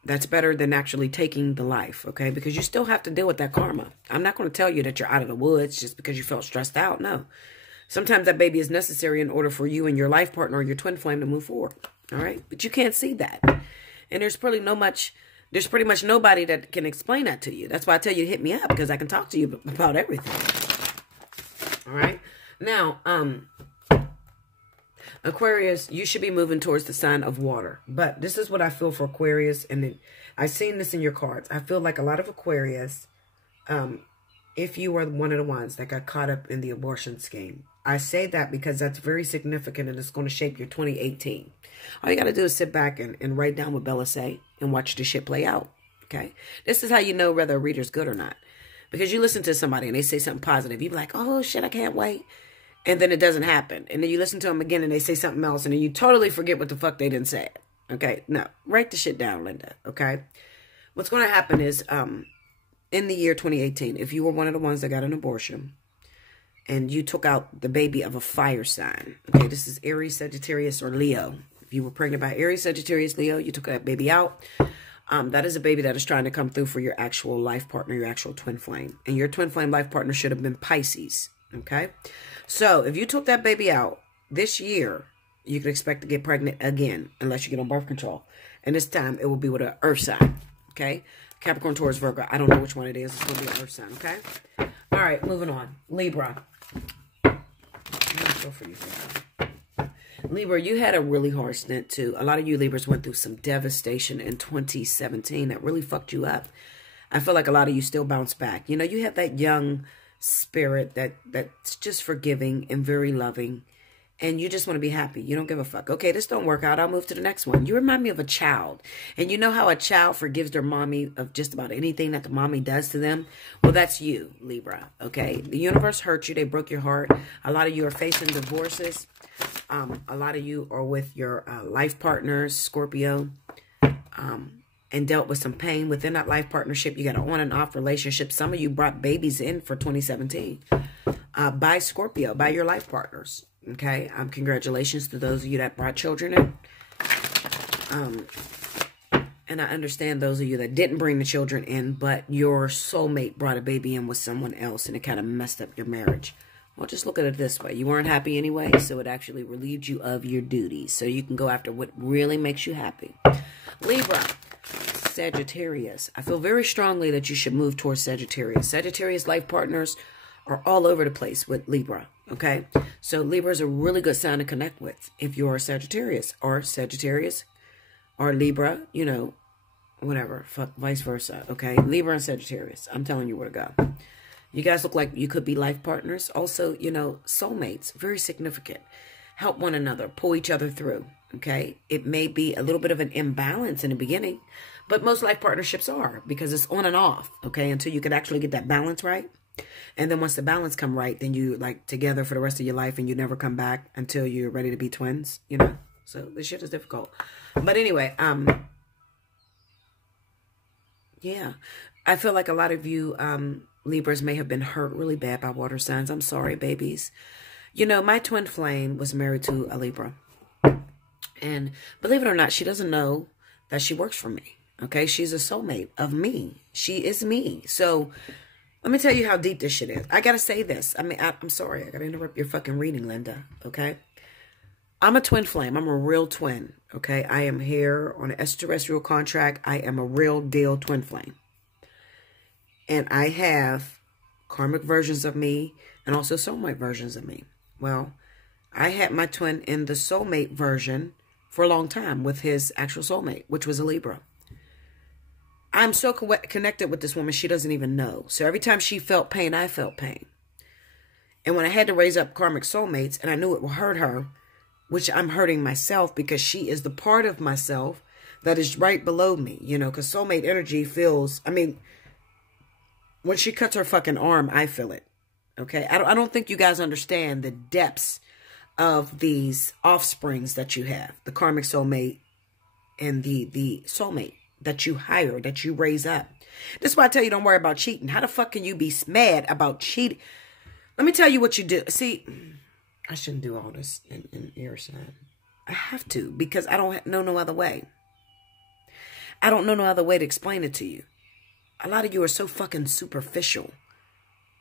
That's better than actually taking the life, okay? Because you still have to deal with that karma. I'm not going to tell you that you're out of the woods just because you felt stressed out. No. Sometimes that baby is necessary in order for you and your life partner or your twin flame to move forward, all right? But you can't see that. And there's pretty much nobody that can explain that to you. That's why I tell you to hit me up, because I can talk to you about everything. All right? Now, Aquarius, you should be moving towards the sign of water. But this is what I feel for Aquarius, and I've seen this in your cards. I feel like a lot of Aquarius, if you were one of the ones that got caught up in the abortion scheme, I say that because that's very significant and it's going to shape your 2018. All you got to do is sit back and write down what Bella say and watch the shit play out. Okay? This is how you know whether a reader's good or not. Because you listen to somebody and they say something positive. You be like, oh, shit, I can't wait. And then it doesn't happen. And then you listen to them again and they say something else. And then you totally forget what the fuck they didn't say. Okay? No. Write the shit down, Linda. Okay? What's going to happen is, in the year 2018, if you were one of the ones that got an abortion, and you took out the baby of a fire sign. Okay, this is Aries, Sagittarius, or Leo. If you were pregnant by Aries, Sagittarius, Leo, you took that baby out. That is a baby that is trying to come through for your actual life partner, your actual twin flame. And your twin flame life partner should have been Pisces. Okay? So, if you took that baby out this year, you can expect to get pregnant again, unless you get on birth control. And this time, it will be with an earth sign. Okay? Capricorn, Taurus, Virgo. I don't know which one it is. It's going to be an earth sign. Okay? All right, moving on. Libra. Libra, you had a really hard stint too. A lot of you Libras went through some devastation in 2017 that really fucked you up. I feel like a lot of you still bounce back. You know, you have that young spirit that's just forgiving and very loving. And you just want to be happy. You don't give a fuck. Okay, this don't work out. I'll move to the next one. You remind me of a child. And you know how a child forgives their mommy of just about anything that the mommy does to them? Well, that's you, Libra. Okay? The universe hurt you. They broke your heart. A lot of you are facing divorces. A lot of you are with your life partners, Scorpio. And dealt with some pain within that life partnership. You got an on and off relationship. Some of you brought babies in for 2017. By Scorpio, by your life partners. Okay, congratulations to those of you that brought children in. And I understand those of you that didn't bring the children in, but your soulmate brought a baby in with someone else and it kind of messed up your marriage. Well, just look at it this way. You weren't happy anyway, so it actually relieved you of your duties. So you can go after what really makes you happy. Libra, Sagittarius. I feel very strongly that you should move towards Sagittarius. Sagittarius life partners are all over the place with Libra. Okay, so Libra is a really good sign to connect with if you're a Sagittarius or Libra, you know, whatever, fuck, vice versa. Okay, Libra and Sagittarius. I'm telling you where to go. You guys look like you could be life partners. Also, you know, soulmates, very significant. Help one another, pull each other through. Okay, it may be a little bit of an imbalance in the beginning, but most life partnerships are because it's on and off. Okay, until you can actually get that balance right. And then once the balance come right, then you like together for the rest of your life and you never come back until you're ready to be twins, you know? So this shit is difficult. But anyway, yeah. I feel like a lot of you Libras may have been hurt really bad by water signs. I'm sorry, babies. You know, my twin flame was married to a Libra. And believe it or not, she doesn't know that she works for me. Okay? She's a soulmate of me. She is me. So let me tell you how deep this shit is. I gotta say this. I mean, I'm sorry. I gotta interrupt your fucking reading, Linda. Okay? I'm a twin flame. I'm a real twin. Okay? I am here on an extraterrestrial contract. I am a real deal twin flame. And I have karmic versions of me and also soulmate versions of me. Well, I had my twin in the soulmate version for a long time with his actual soulmate, which was a Libra. I'm so connected with this woman, she doesn't even know. So every time she felt pain, I felt pain. And when I had to raise up karmic soulmates, and I knew it would hurt her, which I'm hurting myself because she is the part of myself that is right below me, you know, because soulmate energy feels, I mean, when she cuts her fucking arm, I feel it, okay? I don't think you guys understand the depths of these offsprings that you have, the karmic soulmate and the soulmate that you hire, that you raise up. This is why I tell you don't worry about cheating. How the fuck can you be mad about cheating? Let me tell you what you do. See, I shouldn't do all this in air sign. I have to because I don't know no other way. I don't know no other way to explain it to you. A lot of you are so fucking superficial.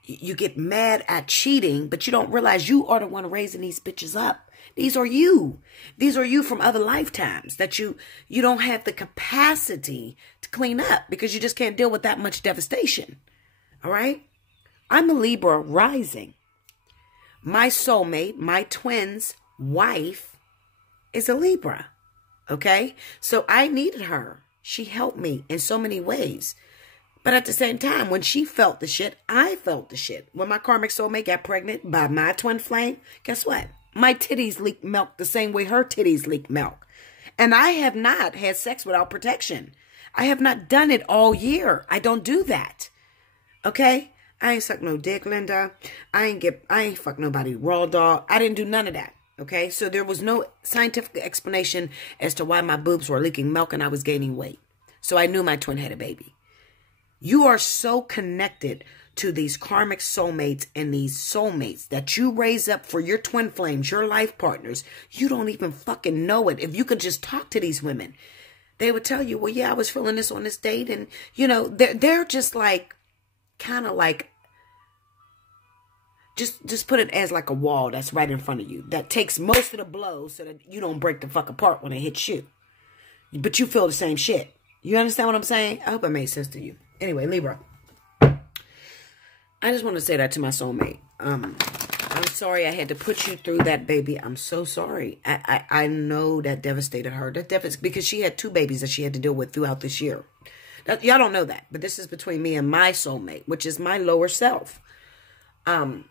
You get mad at cheating, but you don't realize you are the one raising these bitches up. These are you. These are you from other lifetimes that you don't have the capacity to clean up because you just can't deal with that much devastation. All right? I'm a Libra rising. My soulmate, my twin's wife is a Libra. Okay? So I needed her. She helped me in so many ways. But at the same time, when she felt the shit, I felt the shit. When my karmic soulmate got pregnant by my twin flame, guess what? My titties leak milk the same way her titties leak milk. And I have not had sex without protection. I have not done it all year. I don't do that. Okay? I ain't suck no dick, Linda. I ain't fuck nobody raw dog. I didn't do none of that. Okay? So there was no scientific explanation as to why my boobs were leaking milk and I was gaining weight. So I knew my twin had a baby. You are so connected to these karmic soulmates and these soulmates that you raise up for your twin flames, your life partners. You don't even fucking know it. If you could just talk to these women, they would tell you, well, yeah, I was feeling this on this date. And, you know, they're just like, kind of like, just put it as like a wall that's right in front of you that takes most of the blows so that you don't break the fuck apart when it hits you. But you feel the same shit. You understand what I'm saying? I hope it made sense to you. Anyway, Libra. I just want to say that to my soulmate. I'm sorry I had to put you through that, baby. I'm so sorry. I know that devastated her. That devastated because she had 2 babies that she had to deal with throughout this year. Y'all don't know that, but this is between me and my soulmate, which is my lower self. I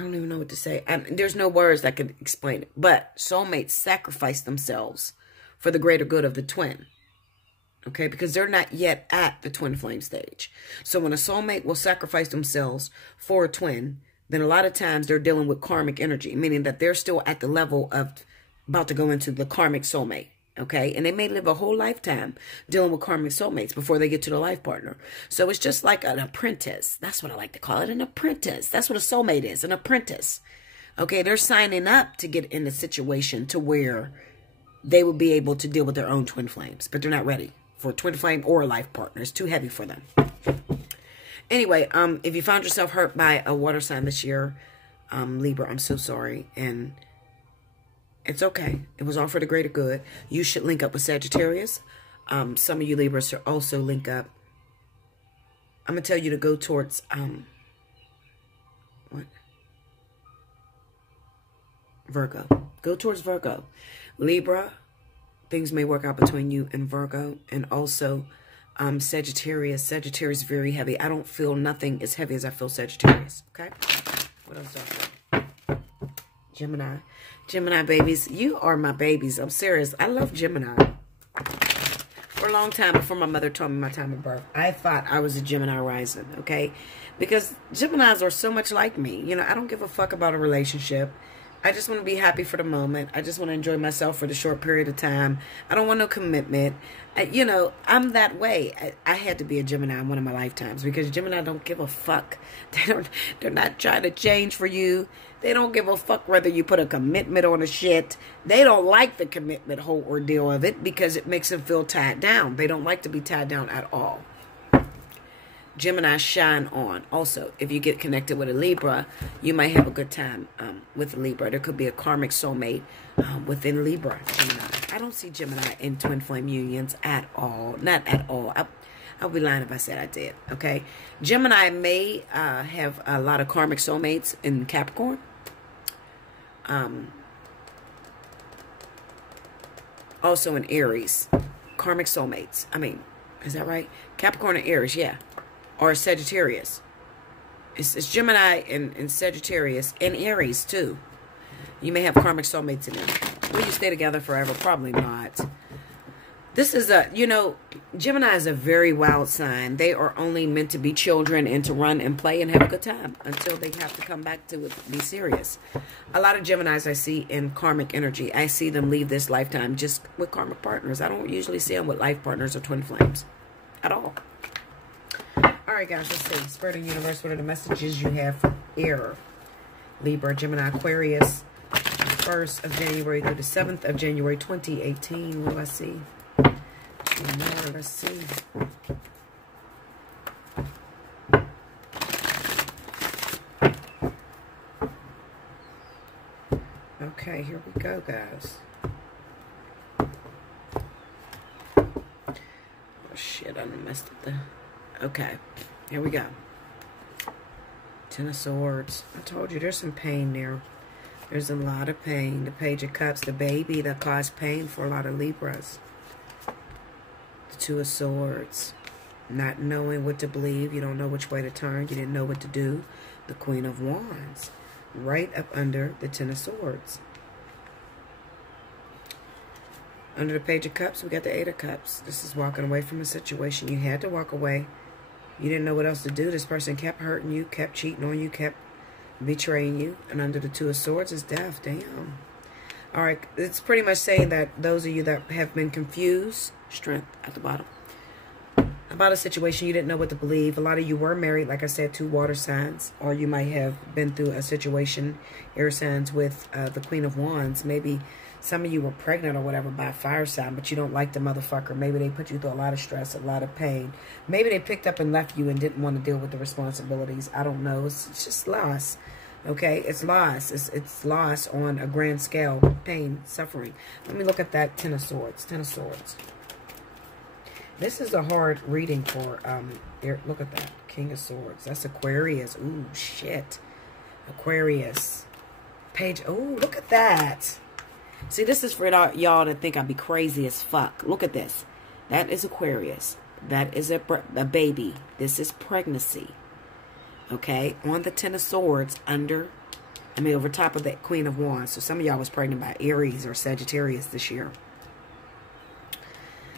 don't even know what to say. There's no words that can explain it. But soulmates sacrifice themselves for the greater good of the twin. Okay? Because they're not yet at the twin flame stage. So when a soulmate will sacrifice themselves for a twin, then a lot of times they're dealing with karmic energy. Meaning that they're still at the level of about to go into the karmic soulmate. Okay? And they may live a whole lifetime dealing with karmic soulmates before they get to the life partner. So it's just like an apprentice. That's what I like to call it, an apprentice. That's what a soulmate is, an apprentice. Okay? They're signing up to get in a situation to where they will be able to deal with their own twin flames. But they're not ready for a twin flame or a life partner. It's too heavy for them. Anyway, if you found yourself hurt by a water sign this year, Libra, I'm so sorry. And it's okay. It was all for the greater good. You should link up with Sagittarius. Some of you Libras should also link up. I'm going to tell you to go towards, Virgo. Go towards Virgo. Libra, things may work out between you and Virgo. And also, Sagittarius. Sagittarius is very heavy. I don't feel nothing as heavy as I feel Sagittarius. Okay? What else do I feel? Gemini. Gemini babies, you are my babies. I'm serious. I love Gemini. For a long time, before my mother told me my time of birth, I thought I was a Gemini rising, okay? Because Geminis are so much like me. You know, I don't give a fuck about a relationship. I just want to be happy for the moment. I just want to enjoy myself for the short period of time. I don't want no commitment. You know, I'm that way. I had to be a Gemini in one of my lifetimes because Gemini don't give a fuck. They're not trying to change for you. They don't give a fuck whether you put a commitment on a shit. They don't like the commitment whole ordeal of it because it makes them feel tied down. They don't like to be tied down at all. Gemini shine on. Also, if you get connected with a Libra, you might have a good time with a Libra. There could be a karmic soulmate within Libra. Gemini. I don't see Gemini in twin flame unions at all. Not at all. I'll be lying if I said I did. Okay. Gemini may have a lot of karmic soulmates in Capricorn. Also in Aries. Karmic soulmates. I mean, is that right? Capricorn and Aries, yeah. Or Sagittarius. It's Gemini and Sagittarius and Aries too. You may have karmic soulmates in them. Will you stay together forever? Probably not. This is a, you know, Gemini is a very wild sign. They are only meant to be children and to run and play and have a good time until they have to come back to it, be serious. A lot of Geminis I see in karmic energy. I see them leave this lifetime just with karmic partners. I don't usually see them with life partners or twin flames at all. All right, guys, let's see. Spirit of the universe, what are the messages you have for air? Libra, Gemini, Aquarius, 1st of January through the 7th of January, 2018. What do I see? More, let's see. Okay, here we go, guys. Oh, shit, I messed up the... Okay, here we go. 10 of Swords. I told you there's some pain there. There's a lot of pain. The Page of Cups, the baby that caused pain for a lot of Libras. The Two of Swords. Not knowing what to believe. You don't know which way to turn. You didn't know what to do. The Queen of Wands. Right up under the Ten of Swords. Under the Page of Cups, we got the Eight of Cups. This is walking away from a situation. You had to walk away. You didn't know what else to do. This person kept hurting you, kept cheating on you, kept betraying you. And under the Two of Swords is death. Damn. All right. It's pretty much saying that those of you that have been confused, strength at the bottom, about a situation you didn't know what to believe. A lot of you were married, like I said, to water signs. Or you might have been through a situation, air signs, with the Queen of Wands. Maybe some of you were pregnant or whatever by a fire sign, but you don't like the motherfucker. Maybe they put you through a lot of stress, a lot of pain. Maybe they picked up and left you and didn't want to deal with the responsibilities. I don't know. It's just loss. Okay? It's loss. It's loss on a grand scale. Pain, suffering. Let me look at that Ten of Swords. Ten of Swords. This is a hard reading for, look at that. King of Swords. That's Aquarius. Ooh, shit. Aquarius. Page, ooh, look at that. See, this is for y'all that think I'd be crazy as fuck. Look at this. That is Aquarius. That is a baby. This is pregnancy. Okay? On the Ten of Swords, over top of that Queen of Wands. So some of y'all was pregnant by Aries or Sagittarius this year.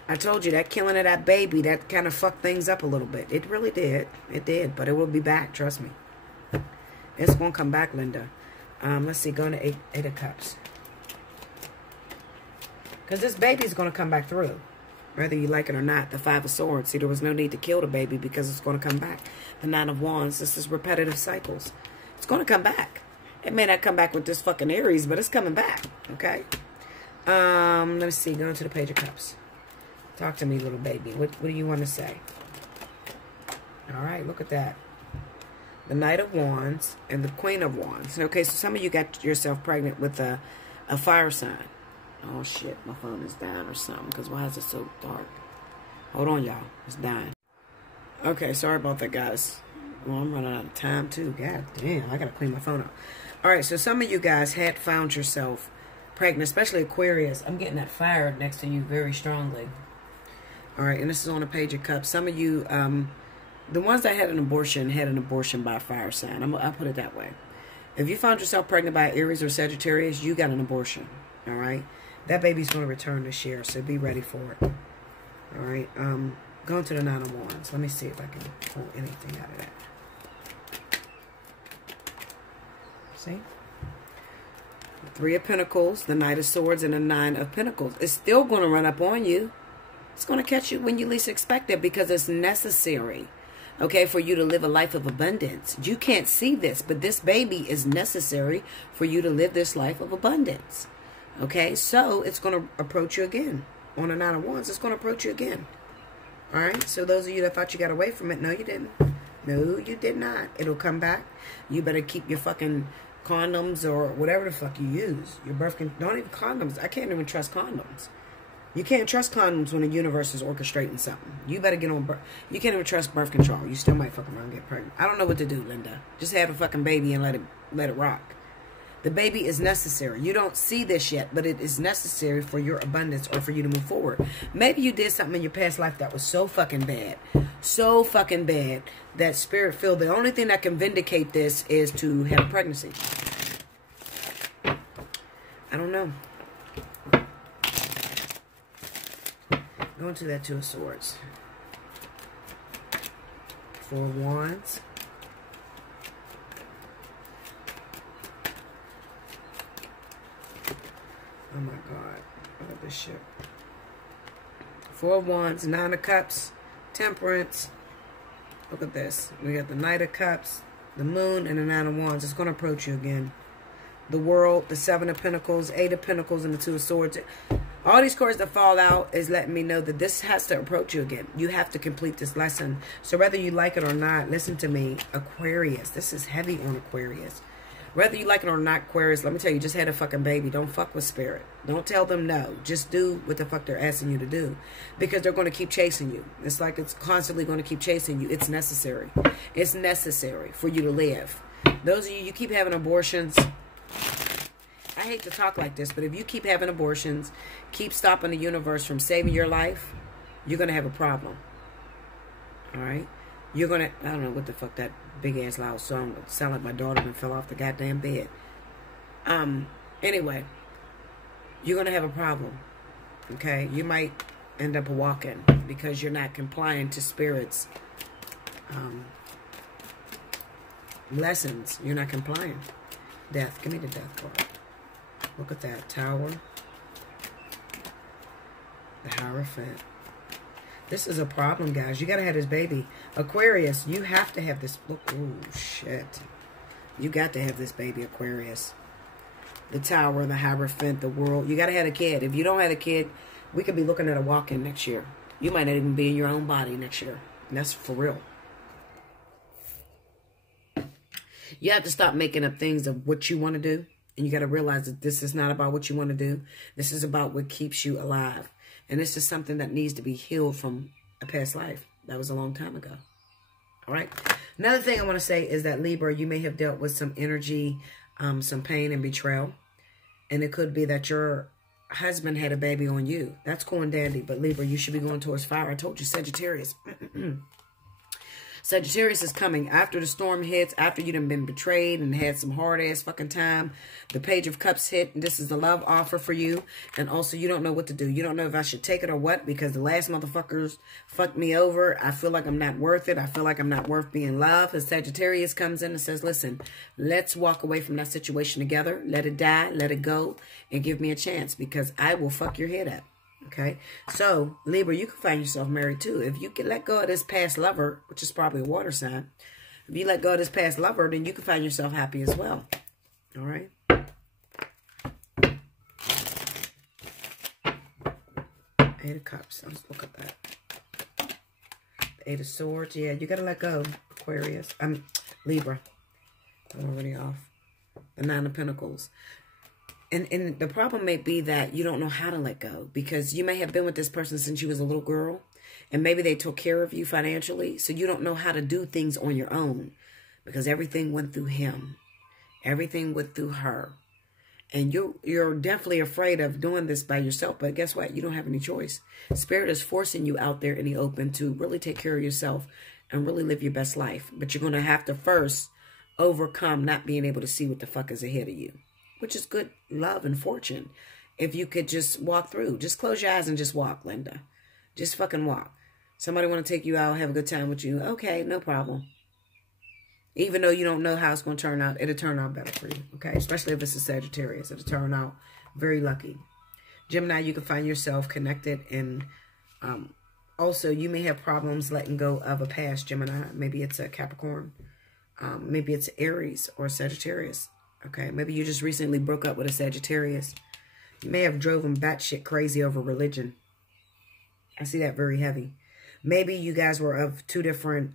I told you that killing of that baby, that kind of fucked things up a little bit. It really did. It did. But it will be back. Trust me. It's going to come back, Linda. Let's see. Going to Eight of Cups. Because this baby is going to come back through. Whether you like it or not. The Five of Swords. See, there was no need to kill the baby because it's going to come back. The Nine of Wands. This is repetitive cycles. It's going to come back. It may not come back with this fucking Aries, but it's coming back. Okay? Let's see. Going to the Page of Cups. Talk to me, little baby. What do you want to say? All right, look at that. The Knight of Wands and the Queen of Wands. Okay, so some of you got yourself pregnant with a fire sign. Oh, shit. My phone is down or something. Because why is it so dark? Hold on, y'all. It's dying. Okay, sorry about that, guys. Well, I'm running out of time, too. God damn, I got to clean my phone up. All right, so some of you guys had found yourself pregnant, especially Aquarius. I'm getting that fire next to you very strongly. All right, and this is on the Page of Cups. Some of you, the ones that had an abortion by a fire sign. I'll put it that way. If you found yourself pregnant by Aries or Sagittarius, you got an abortion. All right? That baby's going to return this year, so be ready for it. All right? Going to the Nine of Wands. Let me see if I can pull anything out of that. See? The Three of Pentacles, the Knight of Swords, and the Nine of Pentacles. It's still going to run up on you. It's going to catch you when you least expect it because it's necessary, okay, for you to live a life of abundance. You can't see this, but this baby is necessary for you to live this life of abundance, okay? So it's going to approach you again. On the Nine of Wands, it's going to approach you again, all right? So those of you that thought you got away from it, no, you didn't. No, you did not. It'll come back. You better keep your fucking condoms or whatever the fuck you use. Your birth control. Don't even condoms. I can't even trust condoms. You can't trust condoms when the universe is orchestrating something. You better get on birth. You can't even trust birth control. You still might fuck around and get pregnant. I don't know what to do, Linda. Just have a fucking baby and let it rock. The baby is necessary. You don't see this yet, but it is necessary for your abundance or for you to move forward. Maybe you did something in your past life that was so fucking bad that spirit feel the only thing that can vindicate this is to have a pregnancy. I don't know. Going to that Two of Swords. Four of Wands. Oh my God. Look at this shit. Four of Wands, Nine of Cups, Temperance. Look at this. We got the Knight of Cups, the Moon, and the Nine of Wands. It's going to approach you again. The World, the Seven of Pentacles, Eight of Pentacles, and the Two of Swords. All these cards that fall out is letting me know that this has to approach you again. You have to complete this lesson. So whether you like it or not, listen to me, Aquarius. This is heavy on Aquarius. Whether you like it or not, Aquarius, let me tell you, just had a fucking baby. Don't fuck with spirit. Don't tell them no. Just do what the fuck they're asking you to do. Because they're going to keep chasing you. It's like it's constantly going to keep chasing you. It's necessary. It's necessary for you to live. Those of you keep having abortions, I hate to talk like this, but if you keep having abortions, keep stopping the universe from saving your life, you're going to have a problem. All right? You're going to, I don't know what the fuck that big-ass loud song would sound like my daughter and fell off the goddamn bed. Anyway, you're going to have a problem. Okay? You might end up walking because you're not complying to Spirit's lessons. You're not complying. Death. Give me the death card. Look at that. Tower. The Hierophant. This is a problem, guys. You got to have this baby. Aquarius, you have to have this. Look. Oh, shit. You got to have this baby, Aquarius. The Tower, the Hierophant, the World. You got to have a kid. If you don't have a kid, we could be looking at a walk-in next year. You might not even be in your own body next year. And that's for real. You have to stop making up things of what you want to do. And you got to realize that this is not about what you want to do. This is about what keeps you alive. And this is something that needs to be healed from a past life. That was a long time ago. All right. Another thing I want to say is that Libra, you may have dealt with some energy, some pain and betrayal. And it could be that your husband had a baby on you. That's cool and dandy. But Libra, you should be going towards fire. I told you, Sagittarius. Sagittarius is coming after the storm hits, after you done been betrayed and had some hard-ass fucking time. The Page of Cups hit, and this is the love offer for you. And also, you don't know what to do. You don't know if I should take it or what, because the last motherfuckers fucked me over. I feel like I'm not worth it. I feel like I'm not worth being loved. And Sagittarius comes in and says, listen, let's walk away from that situation together. Let it die, let it go, and give me a chance, because I will fuck your head up. Okay, so Libra, you can find yourself married too. If you can let go of this past lover, which is probably a water sign, if you let go of this past lover, then you can find yourself happy as well. All right. Eight of Cups. Let's look at that. The Eight of Swords. Yeah, you gotta let go, Aquarius. Libra. I'm already off. The Nine of Pentacles. And the problem may be that you don't know how to let go, because you may have been with this person since you was a little girl, and maybe they took care of you financially, so you don't know how to do things on your own, because everything went through him. Everything went through her. And you're definitely afraid of doing this by yourself, but guess what? You don't have any choice. Spirit is forcing you out there in the open to really take care of yourself and really live your best life. But you're going to have to first overcome not being able to see what the fuck is ahead of you, which is good love and fortune. If you could just walk through. Just close your eyes and just walk, Linda. Just fucking walk. Somebody want to take you out, have a good time with you. Okay, no problem. Even though you don't know how it's going to turn out, it'll turn out better for you. Okay, especially if it's a Sagittarius. It'll turn out very lucky. Gemini, you can find yourself connected. And also, you may have problems letting go of a past Gemini. Maybe it's a Capricorn. Maybe it's Aries or Sagittarius. Okay, maybe you just recently broke up with a Sagittarius. You may have drove them batshit crazy over religion. I see that very heavy. Maybe you guys were of two different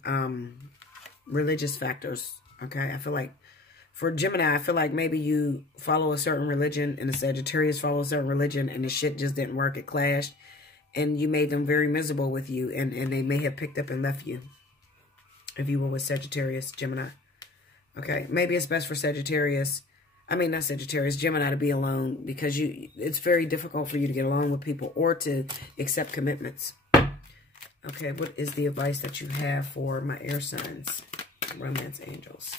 religious factors. Okay, I feel like for Gemini, I feel like maybe you follow a certain religion and the Sagittarius follow a certain religion, and the shit just didn't work. It clashed, and you made them very miserable with you, and they may have picked up and left you if you were with Sagittarius, Gemini. Okay, maybe it's best for Sagittarius, I mean, not Sagittarius, Gemini, to be alone, because it's very difficult for you to get along with people or to accept commitments. Okay, what is the advice that you have for my air signs, romance angels?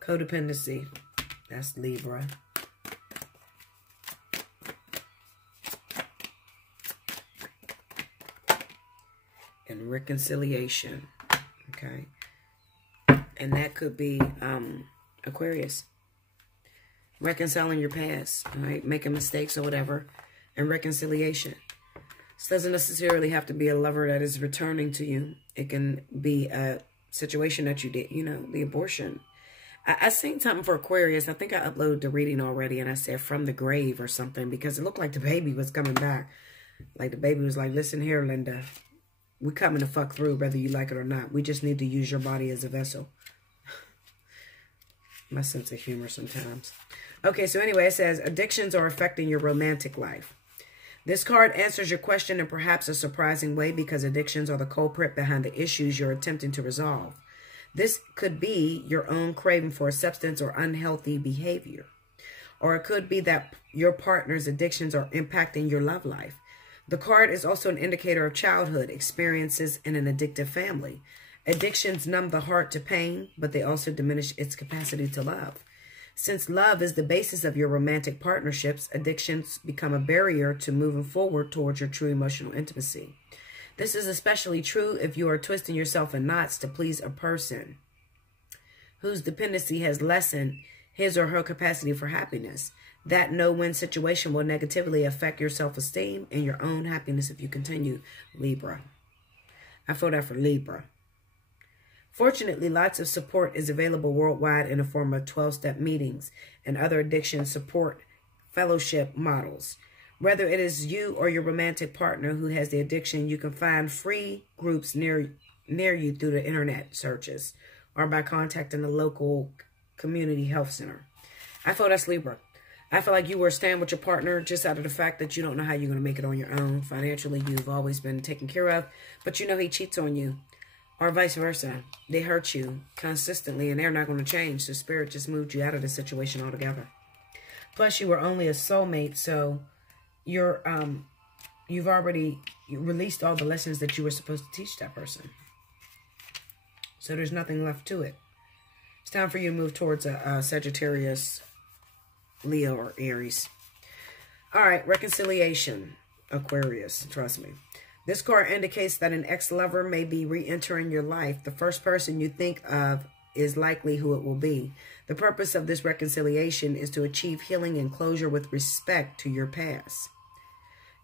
Codependency, that's Libra. And reconciliation, okay? And that could be Aquarius. Reconciling your past, right? Making mistakes or whatever. And reconciliation. This doesn't necessarily have to be a lover that is returning to you. It can be a situation that you did, you know, the abortion. I seen something for Aquarius. I think I uploaded the reading already, and I said from the grave or something, because it looked like the baby was coming back. Like the baby was like, listen here, Linda. We're coming to fuck through whether you like it or not. We just need to use your body as a vessel. My sense of humor sometimes. Okay, so anyway, it says, addictions are affecting your romantic life. This card answers your question in perhaps a surprising way, because addictions are the culprit behind the issues you're attempting to resolve. This could be your own craving for a substance or unhealthy behavior. Or it could be that your partner's addictions are impacting your love life. The card is also an indicator of childhood experiences in an addictive family. Addictions numb the heart to pain, but they also diminish its capacity to love. Since love is the basis of your romantic partnerships, addictions become a barrier to moving forward towards your true emotional intimacy. This is especially true if you are twisting yourself in knots to please a person whose dependency has lessened his or her capacity for happiness. That no-win situation will negatively affect your self-esteem and your own happiness if you continue, Libra. I feel that for Libra. Fortunately, lots of support is available worldwide in the form of 12-step meetings and other addiction support fellowship models. Whether it is you or your romantic partner who has the addiction, you can find free groups near you through the internet searches or by contacting the local community health center. I feel that's Libra. I feel like you were staying with your partner just out of the fact that you don't know how you're going to make it on your own. Financially, you've always been taken care of, but you know he cheats on you. Or vice versa. They hurt you consistently and they're not going to change. So Spirit just moved you out of the situation altogether. Plus, you were only a soulmate, so you've already released all the lessons that you were supposed to teach that person. So there's nothing left to it. It's time for you to move towards a Sagittarius, Leo, or Aries. All right, reconciliation, Aquarius, trust me. This card indicates that an ex-lover may be re-entering your life. The first person you think of is likely who it will be. The purpose of this reconciliation is to achieve healing and closure with respect to your past.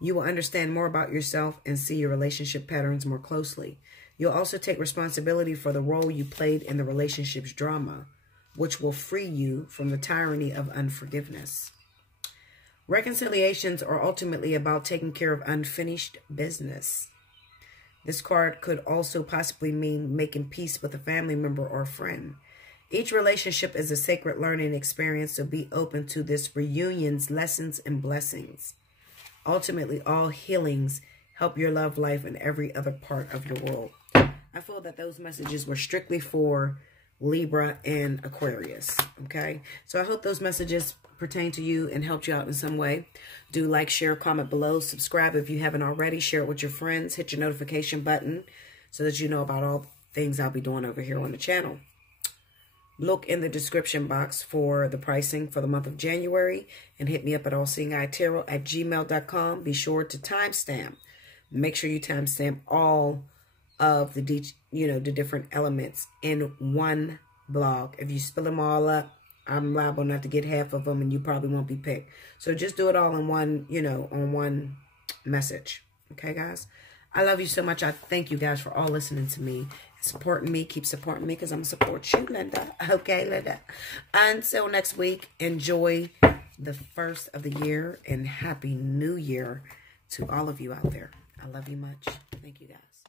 You will understand more about yourself and see your relationship patterns more closely. You'll also take responsibility for the role you played in the relationship's drama, which will free you from the tyranny of unforgiveness. Reconciliations are ultimately about taking care of unfinished business. This card could also possibly mean making peace with a family member or friend. Each relationship is a sacred learning experience, so be open to this reunion's lessons and blessings. Ultimately, all healings help your love life and every other part of your world. I feel that those messages were strictly for Libra and Aquarius, okay? So I hope those messages pertain to you and helped you out in some way. Do like, share, comment below. Subscribe if you haven't already. Share it with your friends. Hit your notification button so that you know about all the things I'll be doing over here on the channel. Look in the description box for the pricing for the month of January and hit me up at Allseeingeyetarot@gmail.com. Be sure to timestamp. Make sure you timestamp all of the different elements in one blog. If you spill them all up, I'm liable not to get half of them and you probably won't be picked. So just do it all in one, on one message. Okay, guys? I love you so much. I thank you guys for all listening to me, supporting me. Keep supporting me because I'm going to support you, Linda. Okay, Linda. Until next week, enjoy the first of the year and Happy New Year to all of you out there. I love you much. Thank you, guys.